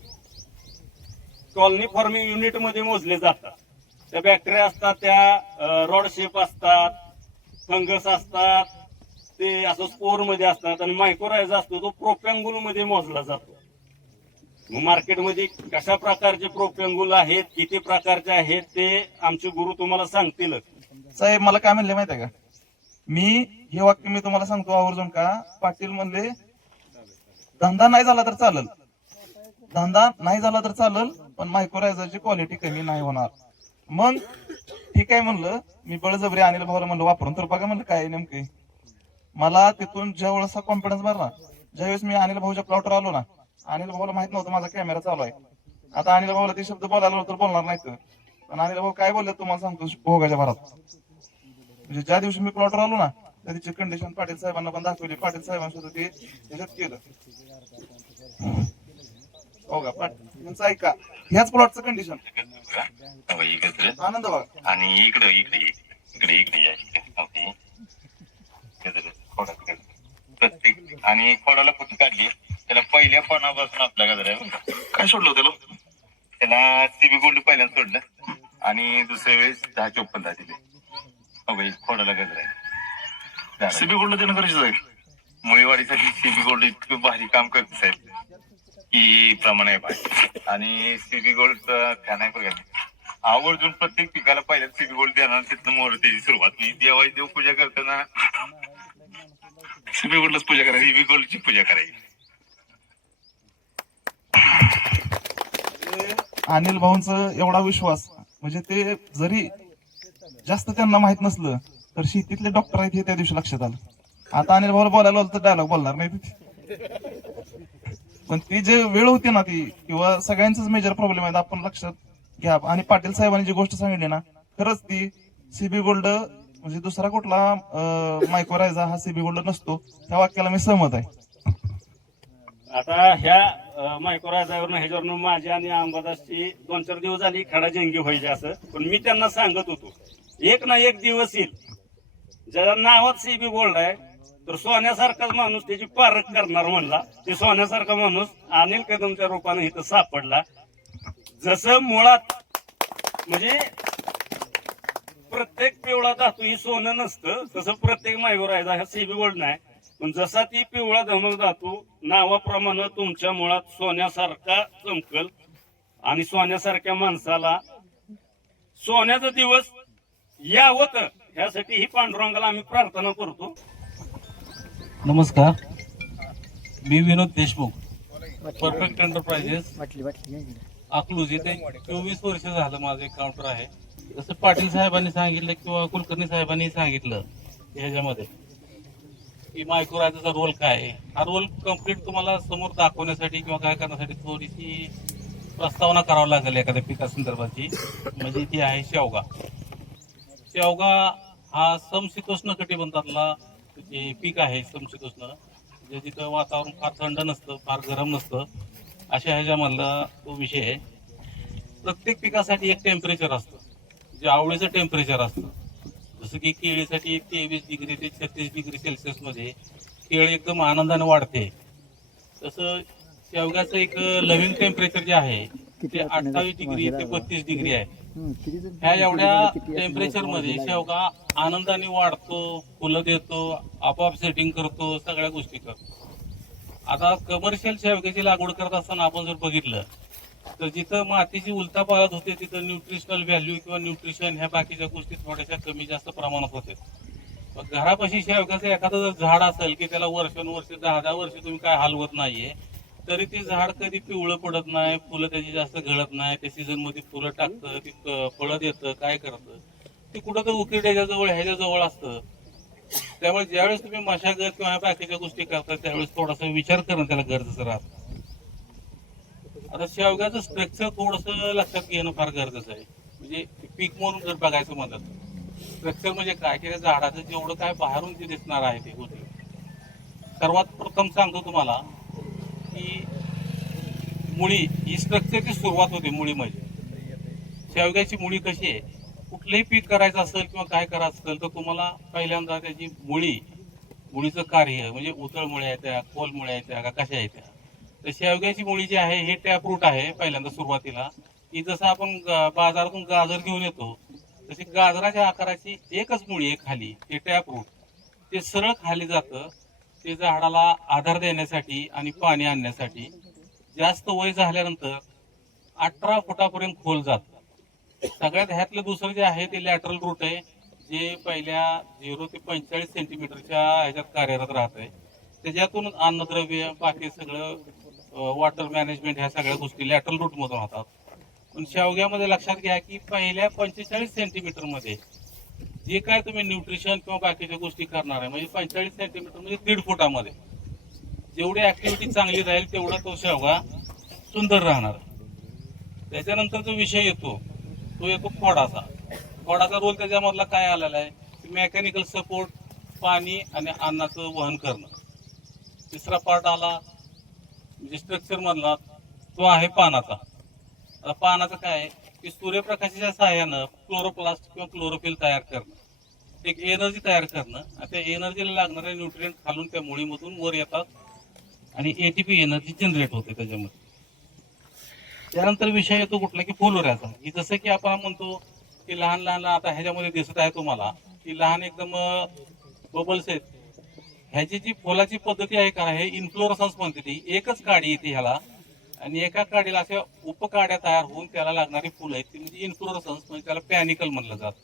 कॉलनी फॉर्मिंग युनिट मध्ये मोजले जातात. त्या बॅक्टेरिया असतात, त्या रॉड शेप असतात, फंगस असतात, ते असं स्पोर मध्ये असतात, आणि मायक्रोरायझा असतो तो प्रोपॅंगुल मध्ये मोजला जातो. मग मार्केटमध्ये कशा प्रकारचे प्रोपॅंगुल आहेत, किती प्रकारचे आहेत, ते आमचे गुरु तुम्हाला सांगतील. साहेब मला काय म्हणले माहितीये का, हे वाक्य मी तुम्हाला सांगतो आवर्जून का, पाटील म्हणले धंदा नाही झाला तर चालेल, धंदा नाही झाला तर चालेल, पण मायक्रोरायझरची क्वालिटी कमी नाही होणार. मग ठीक आहे म्हणलं, मी बळजबरी अनिल भाऊला म्हणलं वापरून तर बघा म्हणलं काय नेमके. मला तिथून ज्या वेळेस कॉन्फिडन्स भरला, ज्यावेळेस मी अनिल भाऊच्या प्लॉटवर आलो ना, अनिल भाऊला माहित नव्हतं माझा कॅमेरा चालू आहे. आता अनिल भाऊला ते शब्द बोलायला तर बोलणार नाहीत, पण अनिल भाऊ काय बोलले तुम्हाला सांगतो भोगाच्या भरात. म्हणजे ज्या दिवशी मी प्लॉटवर आलो ना, त्या दिवशी कंडिशन पाटील साहेबांना पण दाखवली, पाटील साहेबांना सुद्धा ते ह्याच्यात केलं. हो का पाटील तुमचं ऐका, ह्याच प्लॉटचं कंडिशन आनंद बघा. आणि इकडे इकडे इकडे इकडे प्रत्येक आणि खोडाला पुटी काढली, त्याला पहिल्या पानापासून आपल्या गजरा काय सोडलं त्याला सीबी गोल्ड पहिल्यांदा सोडलं, आणि दुसऱ्या वेळेस 10-54 दिले. खोडाला गजरा सीबी गोल्ड देणं गरजेचं आहे. मुळीवाडीसाठी सीबी गोल्ड इतकं भारी काम करते साहेब की प्रमाण आहे भाई. आणि सीबी गोल्डचं काय नाही बघा, आवर्जून प्रत्येक पिकाला पहिल्या सीबी गोल्ड देणार, तिथनं मोर त्याची सुरुवात. मी देव पूजा करताना सीबी गोल्डच पूजा करायची, सीबी गोल्डची पूजा करायची. अनिल भाऊंचा एवढा विश्वास, म्हणजे ते जरी जास्त त्यांना माहित नसलं तर शेतीतले डॉक्टर आहेत हे त्या दिवशी लक्षात आलं. आता अनिल भाऊला बोलायला तर डायलॉग बोलणार नाही, पण ती जे वेळ होती ना ती, किंवा सगळ्यांचाच मेजर प्रॉब्लेम आहे आपण लक्षात घ्या. आणि पाटील साहेबांनी जी गोष्ट सांगितली ना, खरंच ती सीबी गोल्ड म्हणजे दुसरा कुठला मायक्रोरायझा हा सीबी गोल्ड नसतो, त्या वाक्याला मी सहमत आहे. आता ह्या मायक्रोरायझावरनं ह्याच्यावरनं माझी आणि अंबादासची 2-4 दिवस झाली खडाजंगी व्हायची असं, पण मी त्यांना सांगत होतो एक ना एक दिवस येईल ज्याच्या नावात सीबी गोल्ड आहे, तर सोन्यासारखाच माणूस त्याची पारख करणार म्हणला. ते सोन्यासारखा माणूस अनिल कदमच्या रूपाने इथं सापडला. जसं मुळात म्हणजे प्रत्येक पिवळा धातू ही सोनं नसतं, तसं प्रत्येक मायक्रोरायझा हा सीबी गोल्ड नाही, पण जसा ती पिवळा धमक धातू नावाप्रमाणे तुमच्या मुळात सोन्यासारखा चमकल, आणि सोन्यासारख्या माणसाला सोन्याचा दिवस यावं यासाठी ही पांडुरंगाला आम्ही प्रार्थना करतो. नमस्कार, मी विनोद देशमुख, परफेक्ट एंटरप्राइजेस अकलूज येथे 24 वर्ष झालं माझे काउंटर आहे. जसं पाटील साहेबांनी सांगितलं किंवा कुलकर्णी साहेबांनी सांगितलं ह्याच्यामध्ये की मायक्रोरायझाचा रोल काय आहे, हा रोल कम्प्लीट तुम्हाला समोर दाखवण्यासाठी किंवा काय करण्यासाठी थोडीशी प्रस्तावना करावं लागेल एखाद्या पिकासंदर्भाची. म्हणजे ती आहे शेवगा. शेवगा हा समशीतोष्ण कटिबंधातला जे पीक आहे, समशीतोष्ण जे जिथं वातावरण फार थंड नसतं, फार गरम नसतं, अशा ह्याच्यामधला तो विषय आहे. प्रत्येक पिकासाठी एक टेम्परेचर असतं, जे आवडीचं टेम्परेचर असतं. जसं की केळीसाठी 23 डिग्री ते 36 डिग्री सेल्सिअस मध्ये केळ एकदम आनंदाने वाढते, तसं शेवग्याचं एक लव्हिंग टेम्परेचर जे आहे ते 28 डिग्री ते 32 डिग्री आहे. ह्या एवढ्या टेम्परेचर मध्ये शेवगा आनंदाने वाढतो, फुलं देतो, आपोआप सेटिंग करतो, सगळ्या गोष्टी करतो. आता कमर्शियल शेवग्याची लागवड करत असताना आपण जर बघितलं तर जिथं मातीची उलथापालथ होते तिथं न्यूट्रिशनल व्हॅल्यू किंवा न्यूट्रिशन ह्या बाकीच्या गोष्टी थोड्याशा कमी जास्त प्रमाणात होते. मग घरापाशी शेवग्याचं एखादं जर झाड असेल की त्याला वर्षानुवर्ष 10-10 वर्ष तुम्ही काय हलवत नाहीये, तरी ते झाड कधी पिवळं पडत नाही, फुलं त्याची जास्त गळत नाही, त्या सीझन मध्ये फुलं टाकतं, ती फळं देतं, काय करतं ते कुठं तर उकिरड्याच्या जवळ ह्याच्या जवळ असतं. त्यामुळे ज्यावेळेस तुम्ही मशागत किंवा ह्या बाकीच्या गोष्टी करता त्यावेळेस थोडासा विचार करणं त्याला गरजेचं राहतं. आता शेवग्याचं स्ट्रक्चर थोडस लक्षात घेणं फार गरजेचं आहे. म्हणजे पीक म्हणून जर बघायचं म्हणत स्ट्रक्चर म्हणजे काय की त्या झाडाचं जेवढं काय बाहेरून जे दिसणार आहे ते होते. सर्वात प्रथम सांगतो तुम्हाला की मुळी ही स्ट्रक्चरची सुरुवात होते. मुळी म्हणजे शेवग्याची मुळी कशी आहे, कुठलंही पीक करायचं असेल किंवा काय करायचं असेल तर तुम्हाला पहिल्यांदा त्याची मुळीचं कार्य म्हणजे उतळ मुळ्या येत्या, खोल मुळ्या येत्या का कशा येत्या. तर शेवग्याची मुळी जी आहे हे टॅप रूट आहे पहिल्यांदा सुरुवातीला, की जसं आपण बाजारातून गाजर घेऊन येतो तशी गाजराच्या आकाराची एकच मुळी आहे खाली, ते टॅप रूट. ते सरळ खाली जातं, ते झाडाला आधार देण्यासाठी आणि पाणी आणण्यासाठी. जास्त वय झाल्यानंतर 18 फुटापर्यंत खोल जातं. सगळ्यात ह्यातलं दुसरं जे आहे ते लॅटरल रूट आहे, जे पहिल्या 0 ते 45 सेंटीमीटरच्या ह्याच्यात कार्यरत राहत आहे. त्याच्यातून अन्नद्रव्य बाकी सगळं वॉटर मॅनेजमेंट ह्या सगळ्या गोष्टी लॅटरल रूट मधून होतात. पण शेवग्यामध्ये लक्षात घ्या की पहिल्या 45 सेंटीमीटर मध्ये जे काय तुम्ही न्यूट्रिशन किंवा बाकीच्या गोष्टी करणार आहे म्हणजे 45 सेंटीमीटर म्हणजे 1.5 फुटामध्ये जेवढी ऍक्टिव्हिटी चांगली राहील तेवढा तो शेवगा सुंदर राहणार. त्याच्यानंतर जो विषय येतो तो येतो खोडाचा रोल त्याच्यामधला काय आलेला आहे, मेकॅनिकल सपोर्ट, पाणी आणि अन्नाचं वहन करणं. तिसरा पार्ट आला म्हणजे स्ट्रक्चर मधला तो आहे पानाचा. आता पानाचं काय आहे की सूर्यप्रकाशाच्या सहाय्यानं क्लोरोप्लास्ट किंवा क्लोरोफिल तयार करणं, एक एनर्जी तयार करणं आणि त्या एनर्जीला लागणारे न्यूट्रिएंट खालून त्या मुळीमधून वर येतात आणि एटीपी एनर्जी जनरेट होते त्याच्यामध्ये. त्यानंतर विषय येतो कुठला की फुलोऱ्याचा, की जसं की आपण म्हणतो की लहान लहान आता ह्याच्यामध्ये दिसत आहे तुम्हाला की लहान एकदम बबल्स आहेत. ह्याची जी फुलाची पद्धती आहे का हे इन्फ्लोरसन्स म्हणते, ती एकच काडी येते ह्याला आणि एका काडीला अशा उपकाड्या तयार होऊन त्याला लागणारी फुलं आहेत ती म्हणजे इन्फ्लोरसन्स, म्हणजे त्याला पॅनिकल म्हणलं जातं.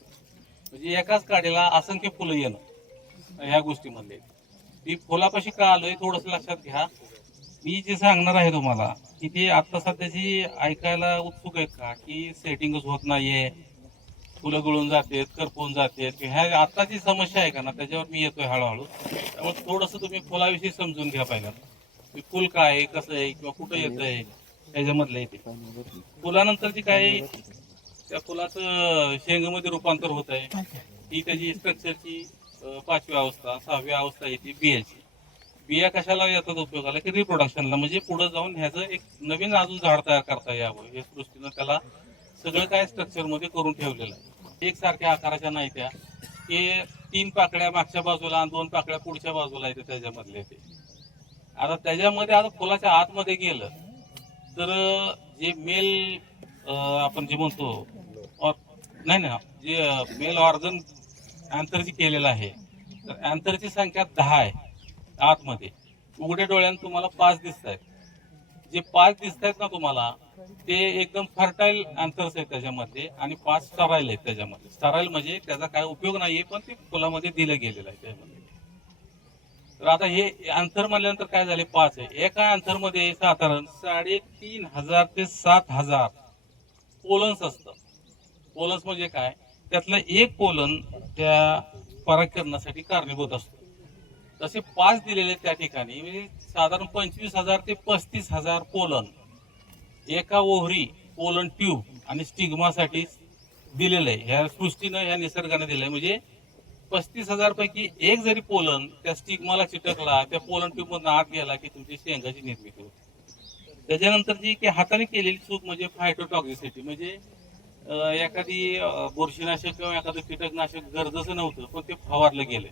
म्हणजे एकाच काडीला असंख्य फुलं येणं ह्या गोष्टीमध्ये. ती फुलापाशी का आलोय थोडस लक्षात घ्या. मी जे सांगणार आहे तुम्हाला की ते आता सध्याची ऐकायला उत्सुक आहेत का की सेटिंगच होत नाहीये, फुलं गळून जातात, करपून जातात, ह्या आता जी समस्या आहे का ना त्याच्यावर मी येतोय हळूहळू. त्यामुळे थोडस तुम्ही फुलाविषयी समजून घ्या पहिल्यांदा, फुल काय आहे, कसं आहे किंवा कुठं येत आहे त्याच्यामधलं येते. फुलानंतरची काय त्या फुलाचं शेंगमध्ये रूपांतर होत आहे, ही त्याची स्ट्रक्चरची 5वी अवस्था. 6वी अवस्था येते बियाची. बिया कशाला येतात उपयोगाला की रिप्रोडक्शनला, म्हणजे पुढे जाऊन ह्याचं एक नवीन अजून झाड तयार करता यावं या दृष्टीनं त्याला सगळं काय स्ट्रक्चर मध्ये करून ठेवलेलं आहे. एकसारख्या आकाराच्या नाही त्या, की 3 पाकळ्या मागच्या बाजूला आणि 2 पाकळ्या पुढच्या बाजूला येते त्याच्यामधले ते. आता त्याच्यामध्ये आता फुलाच्या आतमध्ये गेलं तर जे मेल आपण जे म्हणतो जे मेल ऑर्गन अँथरची केलेलं आहे तर अँथरची संख्या 10 आहे आतमध्ये. उघड्या डोळ्यानं तुम्हाला 5 दिसत आहेत. जे 5 दिसत आहेत ना तुम्हाला ते एकदम फर्टाईल अँथर्स आहेत त्याच्यामध्ये आणि 5 स्टराईल आहेत त्याच्यामध्ये. स्टराईल म्हणजे त्याचा काय उपयोग नाहीये पण ते फुलामध्ये दिलं गेलेलं आहे त्यामध्ये. तर आता हे अँथर म्हणल्यानंतर काय झाले 5 आहे. एका अँथर मध्ये साधारण 3500 ते 7000 पोलन्स असतात. पोलन्स म्हणजे काय, त्यातलं एक पोलन त्या परागकरणासाठी कारणीभूत असतो. तसे 5 दिलेले त्या ठिकाणी म्हणजे साधारण 25,000 ते 35,000 पोलन एका ओव्हरी, पोलन ट्यूब आणि स्टिग्मासाठी दिलेलं आहे. ह्या सृष्टीनं ह्या निसर्गाने दिलंय. म्हणजे 35,000 पैकी एक जरी पोलन त्या स्टिग्माला चिटकला, त्या पोलन ट्यूब मधून आत गेला की तुमची शेंगाची निर्मिती होते. त्याच्यानंतर जी की हाताने केलेली चूक म्हणजे फायटोटॉक्झिसिटी, म्हणजे एखादी बुरशीनाशक किंवा एखादं कीटकनाशक गरजेचं नव्हतं पण ते फवारलं गेलं.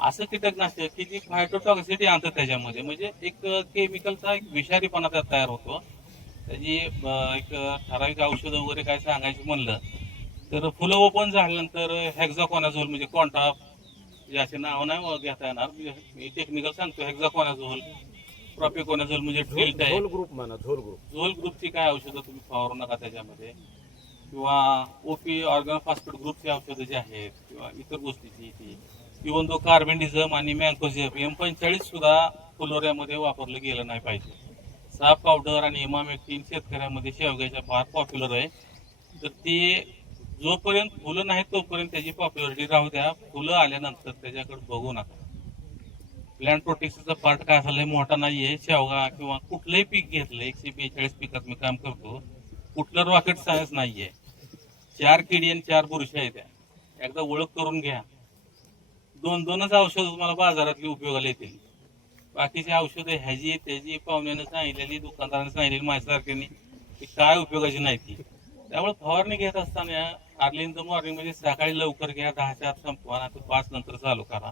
असं कीटकनाशक की जी फायटोटॉक्सिटी आणतं त्याच्यामध्ये, म्हणजे एक केमिकलचा एक विषारीपणा त्यात तयार होतो. त्याची एक ठराविक औषध वगैरे काय सांगायचं म्हणलं तर फुलं ओपन झाल्यानंतर हेक्झाकोनाझोल म्हणजे कॉन्टाफ, जे असे नाव नाही घेता येणार, मी टेक्निकल सांगतो. हेक्झाकोनाझोल, प्रॉपिकोनाझोल म्हणजे टिल्ट आहे. झोल ग्रुपची काय औषधं तुम्ही फवारू नका त्याच्यामध्ये, किंवा ओपी ऑर्गनोफॉस्फेट ग्रुपची औषधं जी आहेत किंवा इतर गोष्टीची ती, इव्हन तो कार्बेंडिझम आणि मँकोझेब M45 सुद्धा फुलोऱ्यामध्ये वापरलं गेलं नाही पाहिजे. साप पावडर आणि इमामेक्टिन शेतकऱ्यामध्ये शेवग्याच्या फार पॉप्युलर आहे. तर ती जोपर्यंत फुलं नाहीत तोपर्यंत त्याची पॉप्युलरिटी राहू द्या. फुलं आल्यानंतर त्याच्याकडे बघू नका. प्लॅन्ट प्रोटेक्शनचा पार्ट काय झालाय मोठा नाहीये. शेवगा किंवा कुठलंही पीक घेतलं, 142 पिकात मी काम करतो, कुठलं रॉकेट सायन्स नाहीये. 4 किडी आणि 4 बुरशी आहेत त्या. एकदा ओळख करून घ्या. 2-2च औषधं तुम्हाला बाजारातली उपयोगाला येतील. बाकीची औषधं ह्याची त्याची पाहुण्यानं सांगितलेली, दुकानदाराने सांगितलेली, माझ्यासारख्यांनी ती काय उपयोगाची नाही ती. त्यामुळे फवारणी घेत असताना अर्ली इन द मॉर्निंग म्हणजे सकाळी लवकर घ्या, 10च्या आत संपवा, आता 5 नंतर चालू करा.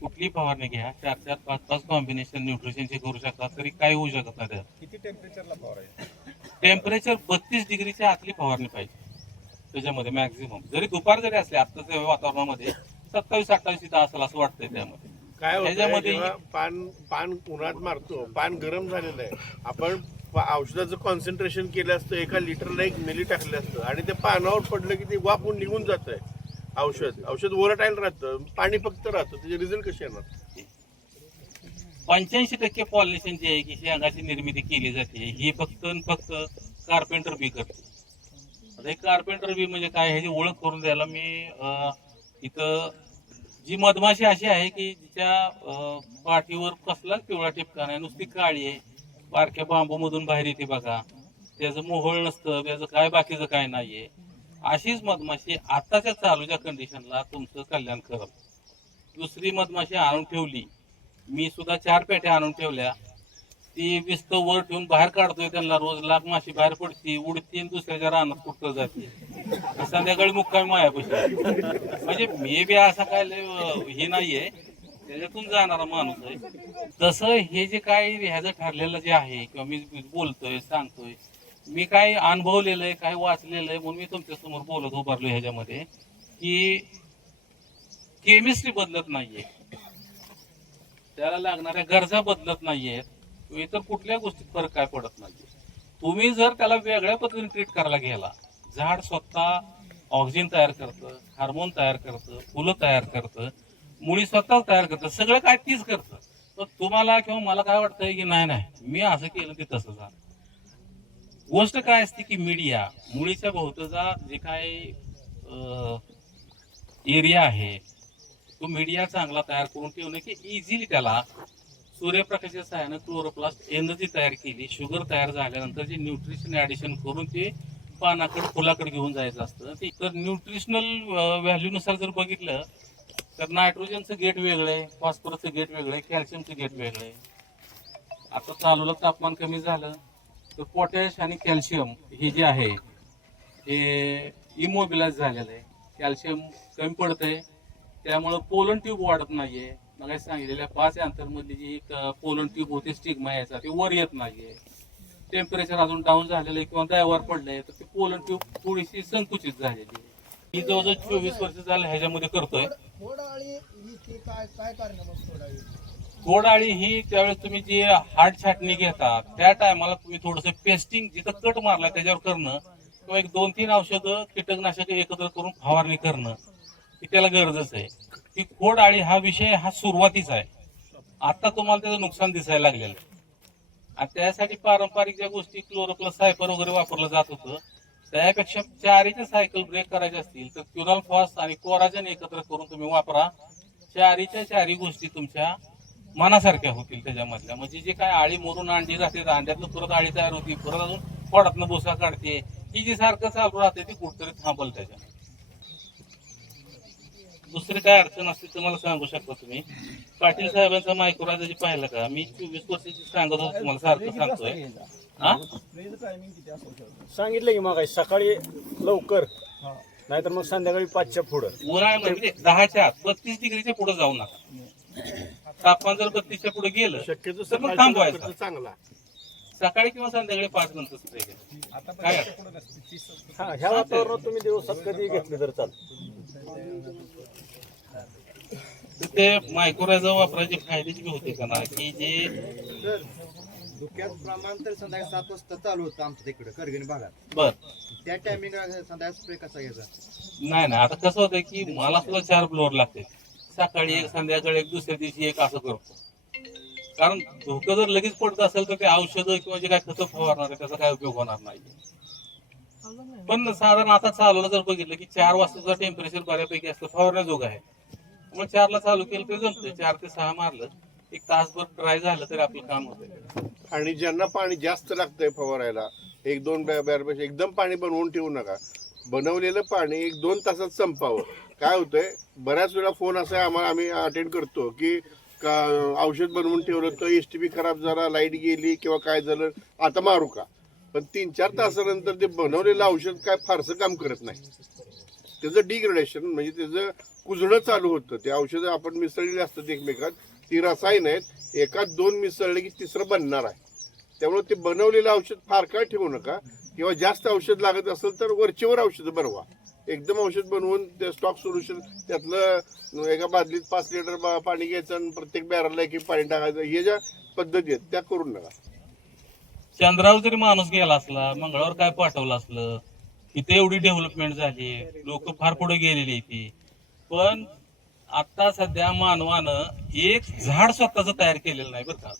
कुठली फवारणी घ्या, 4-4, 5-5 कॉम्बिनेशन न्यूट्रिशनचे करू शकता, तरी काही होऊ शकत नाही त्यात. किती टेम्परेचरला फवारायचं? टेम्परेचर 32 डिग्रीच्या आतली फवारणी पाहिजे त्याच्यामध्ये मॅक्झिमम. जरी दुपार जरी असले आत्ताच्या वातावरणामध्ये 27-28 इथं असेल असं वाटतंय. त्यामध्ये काय होतं, त्याच्यामध्ये जेव्हा पान उन्हात मारतो, पान गरम झालेलं आहे, आपण औषधाचं कॉन्सन्ट्रेशन केलं असतं, 1 लिटरला 1 मिली टाकलं असतं आणि ते पानावर पडलं की ते वाफून निघून जात आहे. औषध वोलाटाईल राहतं, पाणी फक्त राहतं, त्याचे रिझल्ट कसे येणार? 85% पॉलिनेशन जे आहे की शेंगाची निर्मिती केली जाते ही फक्त कार्पेंटर बी करते. आता हे कार्पेंटर बी म्हणजे काय, ह्याची ओळख करून द्यायला मी इथं जी मधमाशी अशी आहे की जिच्या पाठीवर कसलाच पिवळा ठिपका नाही, नुसती काळी आहे, बारक्या बांबू मधून बाहेर येते बघा, त्याचं मोहोळ नसतं, त्याचं काय बाकीचं काय नाहीये, अशीच मधमाशी आताच्या चालूच्या कंडिशनला तुमचं कल्याण करत. दुसरी मधमाशी आणून ठेवली, मी सुद्धा 4 पेट्या आणून ठेवल्या, ती विस्त वर ठेवून बाहेर काढतोय त्यांना, रोज लाख माशी बाहेर पडती, उडती आणि दुसऱ्याच्या रानात कुठं जाते, संध्याकाळी मुक्कामी मायापाशी. म्हणजे मे बी असा काय हे नाहीये, त्याच्यातून जाणारा माणूस आहे. तसं हे जे काय ह्याचं ठरलेलं जे आहे किंवा मी बोलतोय सांगतोय, मी काय अनुभवलेलं आहे, काय वाचलेलं आहे, म्हणून मी तुमच्या समोर बोलत उभारलो ह्याच्यामध्ये की केमिस्ट्री बदलत नाहीये, त्याला लागणाऱ्या गरजा बदलत नाहीयेत, इतर कुठल्या गोष्टीत फरक काय पडत नाहीये. तुम्ही जर त्याला वेगळ्या पद्धतीने ट्रीट करायला गेला, झाड स्वतः ऑक्सिजन तयार करतं, हार्मोन तयार करतं, फुलं तयार करतं, मुळी स्वतः तयार करतं, सगळं काय तीच करतं. तर तुम्हाला किंवा मला काय वाटतंय की नाही मी असं केलं ते तसं झालं. गोष्ट काय असते की मीडिया, मुळीच्या भोवतीचा जे काय एरिया आहे तो मीडिया चांगला तयार करून ठेवणं की इझिली त्याला सूर्यप्रकाशाच्या सहाय्यानं क्लोरोप्लास्ट एनर्जी तयार केली, शुगर तयार झाल्यानंतर जे न्यूट्रिशन ऍडिशन करून ते पानाकडे फुलाकडे घेऊन जायचं असतं. तर न्यूट्रिशनल व्हॅल्यूनुसार जर बघितलं तर नायट्रोजनचं गेट वेगळं आहे, फॉस्फरसचं गेट वेगळं आहे, कॅल्शियमचं गेट वेगळं आहे. आता चालूला तापमान कमी झालं तर पोटॅश आणि कॅल्शियम हे जे आहे हे इमोबिलाइज झालेलं आहे, कॅल्शियम कमी पडतंय, त्यामुळं पोलन ट्यूब वाढत नाहीये. मला सांगितलेल्या 5 अंतरमधली जी एक पोलन ट्यूब होती स्टिग्मा याचा, ते वर येत नाहीये. टेम्परेचर अजून डाऊन झालेलं आहे किंवा दायवर पडलंय तर ती पोलन ट्यूब थोडीशी संकुचित झालेली आहे. ही जवळजवळ 24 वर्ष झालं ह्याच्यामध्ये करतोय. गोड आळी ही त्यावेळेस तुम्ही जी हार्ड छाटणी घेता त्या टायमाला तुम्ही थोडंसं पेस्टिंग जिथं कट मारला त्याच्यावर करणं किंवा 1-2-3 औषधं कीटकनाशक एकत्र करून फवारणी करणं ही त्याला गरजच आहे. ती खोड आळी हा विषय हा सुरुवातीचा आहे, आता तुम्हाला त्याचं नुकसान दिसायला लागलेलं आहे. आणि त्यासाठी पारंपरिक ज्या गोष्टी क्लोरोप्लस सायपर वगैरे वापरलं जात होतं त्यापेक्षा 4च्या सायकल ब्रेक करायचे असतील तर क्युराल फॉस आणि कोराजन एकत्र करून तुम्ही वापरा. 4च्या 4 गोष्टी तुमच्या मनासारख्या होतील त्याच्यामधल्या. म्हणजे जे काय आळी मोरून अंडी राहते, अंड्यातनं परत आळी तयार होती, परत अजून पोटातनं भुसा काढते, ही जी सारखं चालू राहते ती कुठतरी थांबल त्याच्या. दुसरी काय अडचण असते तुम्हाला सांगू शकता तुम्ही. पाटील साहेबांचा मायक्रोरायझा जे पाहिलं का, मी 24 वर्षाची सांगत होतो तुम्हाला, सारखं सांगतोय. हा सांगितलं की मग सकाळी लवकर नाहीतर मग संध्याकाळी 5च्या पुढं. उन्हाळ्यामध्ये 10च्या आत 32 डिग्रीच्या पुढे जाऊ नका. तापमान जर 32च्या पुढे गेलं शक्यतो तर मग सकाळचा थांबवायचं. वापर तर चांगला. सकाळी किंवा संध्याकाळी 5 नंतर स्प्रे केलं काय अडचण? हा ह्या वातावरणात तुम्ही दिवसात कधी घेतले तर चालतं. तर ते मायक्रोरायझा वापरायचे फायदेची होते का ना की जे धुक्यात प्रमाण तर संध्याकाळी 7 वाजता चालू होतं आमच्या तिकडे करगणी भागात. बर त्या टायमिंग संध्याकाळी स्प्रे कसा घ्यायचा? नाही आता कसं होतं की मला सुद्धा 4 ब्लोअर लागते. सकाळी एक, संध्याकाळी एक, दुसऱ्या दिवशी एक असं करतो. कारण धोकं जर लगेच पडत असेल तर ते औषधं किंवा जे काय खतं फवारणार आहे त्याचा काय उपयोग होणार नाही. पण साधारण आता चालवलं जर बघितलं की 4 वाजता टेम्परेचर बऱ्यापैकी असतं, फवारण्याजोग आहे. मग 4ला चालू केलं तरी जमतं. 4 ते 6 मारलं, एक तासभर ट्राय झालं तरी आपलं काम होतं. आणि ज्यांना पाणी जास्त लागतंय फवारायला 1-2 बॅरपेक्षा एकदम पाणी बनवून ठेवू नका. बनवलेलं पाणी 1-2 तासात संपावं. काय होतंय बऱ्याच वेळा फोन असा आम्ही अटेंड करतो की औषध बनवून ठेवलं तर एसटीपी खराब झाला, लाईट गेली किंवा काय झालं, आता मारू का. पण 3-4 तासानंतर ते बनवलेलं औषध काय फारसं काम करत नाही. त्याचं डिग्रेडेशन म्हणजे त्याचं कुजणं चालू होतं. ते औषधं आपण मिसळलेली असतात एकमेकात, ती रसायन आहेत, 1-2 मिसळले की तिसरं बनणार आहे. त्यामुळे ते बनवलेलं औषध फार काळ ठेवू नका. किंवा जास्त औषध लागत असेल तर वरचेवर औषधं बनवा. एकदम औषध बनवून ते स्टॉक सोल्युशन त्यातलं एका बादलीत 5 लिटर पाणी घ्यायचं आणि प्रत्येक बॅरलला एक पाणी टाकायचं, हे ज्या पद्धती आहेत त्या करून नका. चंद्रावर जरी माणूस गेला असला, मंगळावर काय पाठवलं असलं, इथे एवढी डेव्हलपमेंट झाली, लोक फार पुढे गेलेली ती. पण आता सध्या मानवानं एक झाड स्वतःच तयार केलेलं नाही बरं का.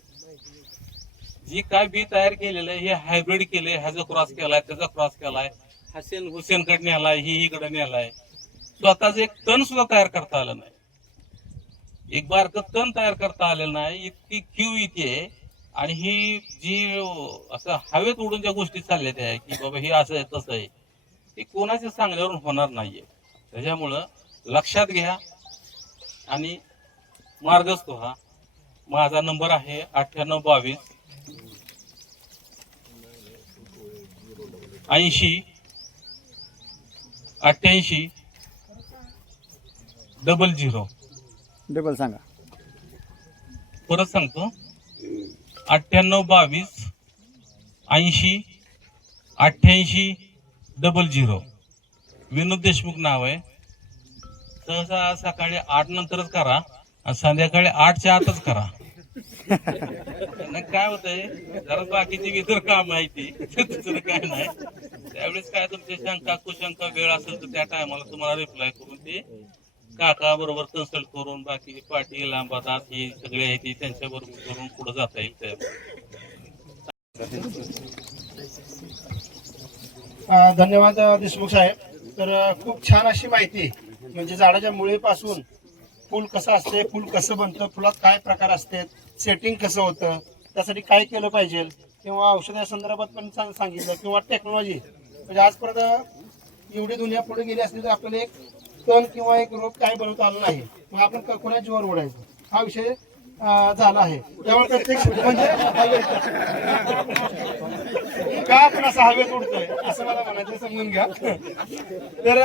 जी काय बी तयार केलेलं आहे हे हायब्रिड केलंय, ह्याचा क्रॉस केलाय, त्याचा क्रॉस केलाय, हुसेनकडे नेलाय, ही इकडे नेलाय. स्वतःच एक तण सुद्धा तयार करता आलं नाही. एक बारक तण तयार करता आलेलं नाही. इतकी क्यू इथे. आणि ही जी असं हवेत उडून ज्या गोष्टी चालल्या त्या की बाबा हे असं आहे तसं आहे, ते कोणाच्या सांगण्यावरून होणार नाहीये. त्याच्यामुळं लक्षात घ्या आणि मार्गस्थ व्हा. माझा नंबर आहे 9822 80 88 00. डबल सांगा. परत सांगतो 9822 80 88 00. विनोद देशमुख नाव आहे. सहसा सकाळी 8 नंतरच करा आणि संध्याकाळी 8च्या आतच करा. काय होतंय जरा बाकीची इतर काम आहे ती दुसरं काय नाही. त्यावेळेस काय तुमची शंका कुशंका वेळ असेल तर त्या टायमाला तुम्हाला रिप्लाय करून ते काका बरोबर कन्सल्ट करून बाकी पाटील लांबादास ही सगळे आहे ती त्यांच्या बरोबर करून पुढे जाता येईल. धन्यवाद देशमुख साहेब. तर खूप छान अशी माहिती, म्हणजे झाडाच्या मुळेपासून फुल कसं असते, फुल कसं बनतं, फुलात काय प्रकार असतात, सेटिंग कसं होतं, त्यासाठी काय केलं पाहिजे, किंवा औषधा संदर्भात पण सांगितलं, किंवा टेक्नॉलॉजी. म्हणजे आजपर्यंत एवढी दुनिया पुढे गेली असली तर आपल्याला एक तण किंवा एक रोग काय बनवता आलं नाही. मग आपण कोणा जीवावर ओढायचं हा विषय झाला आहे. त्यामुळे प्रत्येक म्हणजे का आपण असं हवेत उडतोय असं मला म्हणायचं, समजून घ्या. तर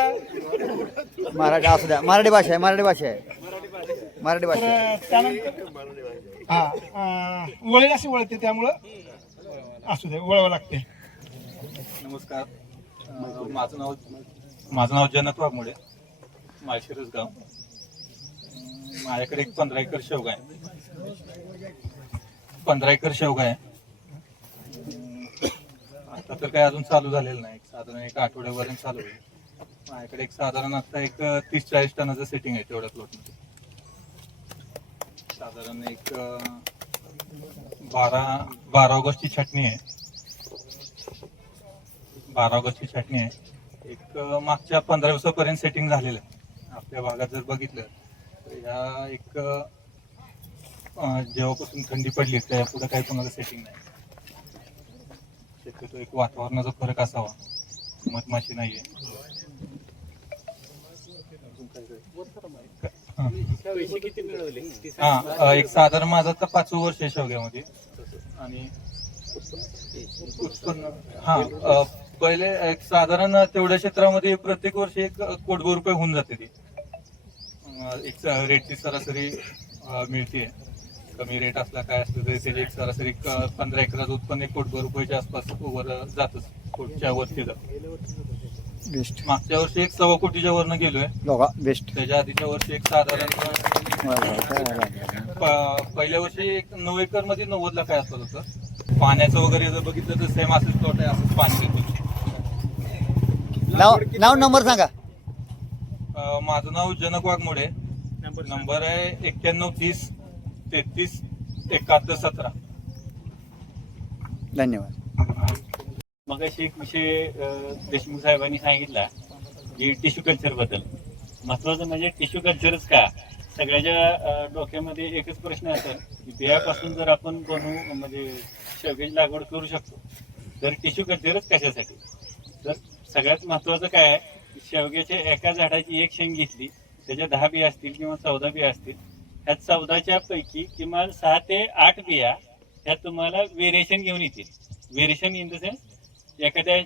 मराठी असू द्या. मराठी भाषा आहे. त्यानंतर वळेल अशी वळते, त्यामुळं असू दे, वळावं लागते. नमस्कार. माझं नाव जनक वाघमोडे, माळशिरस गाव. माझ्याकडे एक 15 एकर शेवगा आहे. 15 एकर शेवगा आहे. आता तर काही अजून चालू झालेलं नाही. साधारण एक आठवड्यापर्यंत चालू होईल. माझ्याकडे एक साधारण आता एक 30-40 टनाचं सेटिंग आहे तेवढ्या प्लॉटमध्ये. साधारण एक 12 ऑगस्टची छाटणी आहे. 12 ऑगस्टची छाटणी आहे. एक मागच्या 15 दिवसापर्यंत सेटिंग झालेलं आहे. आपल्या भागात जर बघितलं तर ह्या एक जेव्हापासून थंडी पडली त्या पुढे काही कोणाला सेटिंग नाही. शक्यतो एक वातावरणाचा फरक असावा. मधमाशी नाहीये. एक साधारण माझं आता 5वं वर्ष आहे शेवग्यामध्ये. आणि पहिले एक साधारण तेवढ्या क्षेत्रामध्ये प्रत्येक वर्षी 1 कोटी रुपये होऊन जाते ती एक रेटची सरासरी मिळते. कमी रेट असला काय असलं तरी त्याची एक सरासरी 15 एकराचं उत्पन्न 1 कोटी रुपयाच्या आसपास वर जातच, कोटीच्या वरती जात. बेस्ट मागच्या वर्षी 1.25 कोटीच्या वरनं गेलोय. बेस्ट त्याच्या आधीच्या वर्षी एक साधारण पहिल्या वर्षी 9 एकर मध्ये 90 लाख काय असत होतं. पाण्याचं वगैरे जर बघितलं तर सेम असंच प्लॉट आहे, असंच पाणी देतो. नाव नंबर सांगा. माझं नाव जनक वाघमोडे, नंबर आहे 9130 33 71 17. धन्यवाद. मग अशी एक विषय देशमुख साहेबांनी सांगितला की टिश्यू कल्चर बद्दल. महत्वाचं म्हणजे टिश्यू कल्चरच का, सगळ्याच्या डोक्यामध्ये एकच प्रश्न असतो की बियापासून जर आपण बनवू म्हणजे शेवग्याची लागवड करू शकतो तर टिश्यू कल्चरच कशासाठी. तर सगळ्यात महत्वाचं काय आहे, शेवग्याच्या एका झाडाची एक शेंग घेतली, त्याच्या 10 बिया असतील किंवा 14 बिया असतील, ह्या 14च्या पैकी किमान 6 ते 8 बिया ह्या तुम्हाला व्हेरिएशन घेऊन येतील. व्हेरिएशन इन द सेन्स एखाद्या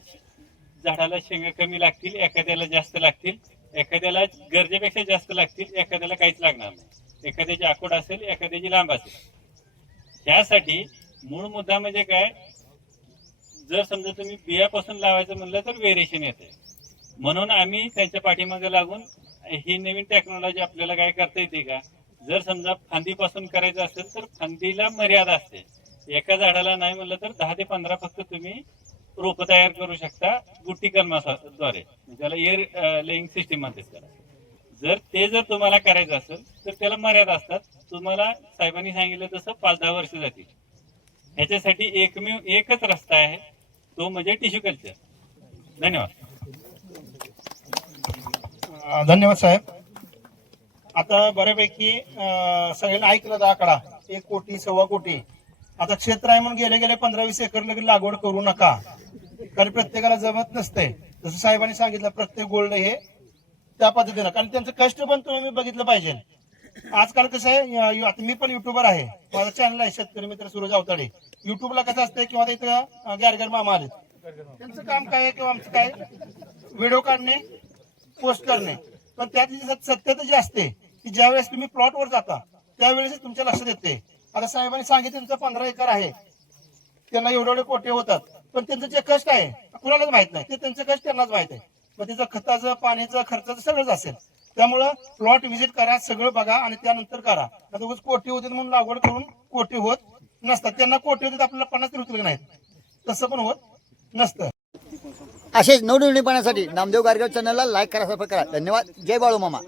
झाडाला शेंगा कमी लागतील, एखाद्याला जास्त लागतील, एखाद्याला गरजेपेक्षा जास्त लागतील, एखाद्याला काहीच लागणार नाही, एखाद्याची आखूड असेल, एखाद्याची लांब असेल. त्यासाठी मूळ मुद्दा म्हणजे काय, जर समजा तुम्ही बियापासून लावायचं म्हणलं तर व्हेरिएशन येते. म्हणून आम्ही त्यांच्या पाठीमागे लागून ही नवीन टेक्नॉलॉजी आपल्याला काय करता येते का, जर समजा फांदीपासून करायचं असेल तर फांदीला मर्यादा असते. एका झाडाला नाही म्हणलं तर 10 ते 15 फक्त तुम्ही रोपं तयार करू शकता गुट्टी कर्माद्वारे, त्याला एअर लेईंग सिस्टीम म्हणतात त्याला. जर तुम्हाला करायचं असेल तर त्याला मर्यादा असतात. तुम्हाला साहेबांनी सांगितलं तसं 5-10 वर्ष जातील. ह्याच्यासाठी एकच रस्ता आहे, तो म्हणजे टिश्यू कल्चर. धन्यवाद. धन्यवाद साहेब. आता बऱ्यापैकी सगळ्यांना ऐकलं आकडा 1 कोटी 1.25 कोटी. आता क्षेत्र आहे म्हणून गेले 15-20 एकर लगेच लागवड करू नका, कारण प्रत्येकाला जमत नसते. जसं साहेबांनी सांगितलं प्रत्येक गोल्ड हे त्या पद्धतीनं, कारण त्यांचं कष्ट पण तुम्ही बघितलं पाहिजे. आजकाल कसं आहे, आता मी पण युट्यूबर आहे, माझा चॅनल आहे शेतकरी मित्र सूरज अवताडे. युट्यूबला कसं असतं किंवा इथं गॅरगर मामा आले, त्यांचं काम काय आहे किंवा आमचं काय, व्हिडिओ काढणे, पोस्ट करणे. पण त्यातली सत्यता जी असते की ज्यावेळेस तुम्ही प्लॉटवर जाता त्यावेळेस तुमच्या लक्षात येते. आता साहेबांनी सांगितलं त्यांचं 15 एकर आहे, त्यांना एवढे कोटे होतात, पण त्यांचं जे कष्ट आहे कुणालाच माहित नाही, ते त्यांचं कष्ट त्यांनाच माहित आहे. मग तिचं खताचं, पाण्याचं, खर्चाचं सगळंच असेल. त्यामुळं प्लॉट व्हिजिट करा, सगळं बघा आणि त्यानंतर करा. आता उगाच कोटी होते म्हणून लागवड करून कोटी होत नसतात. त्यांना कोटी होते आपल्याला 50 रुपये नाहीत, तसं पण होत नसतं. असेच नवनवीन पाहण्यासाठी नामदेव गारगाव चॅनलला लाईक करा, सबस्क्राईब करा. धन्यवाद. जय बाळू मामा.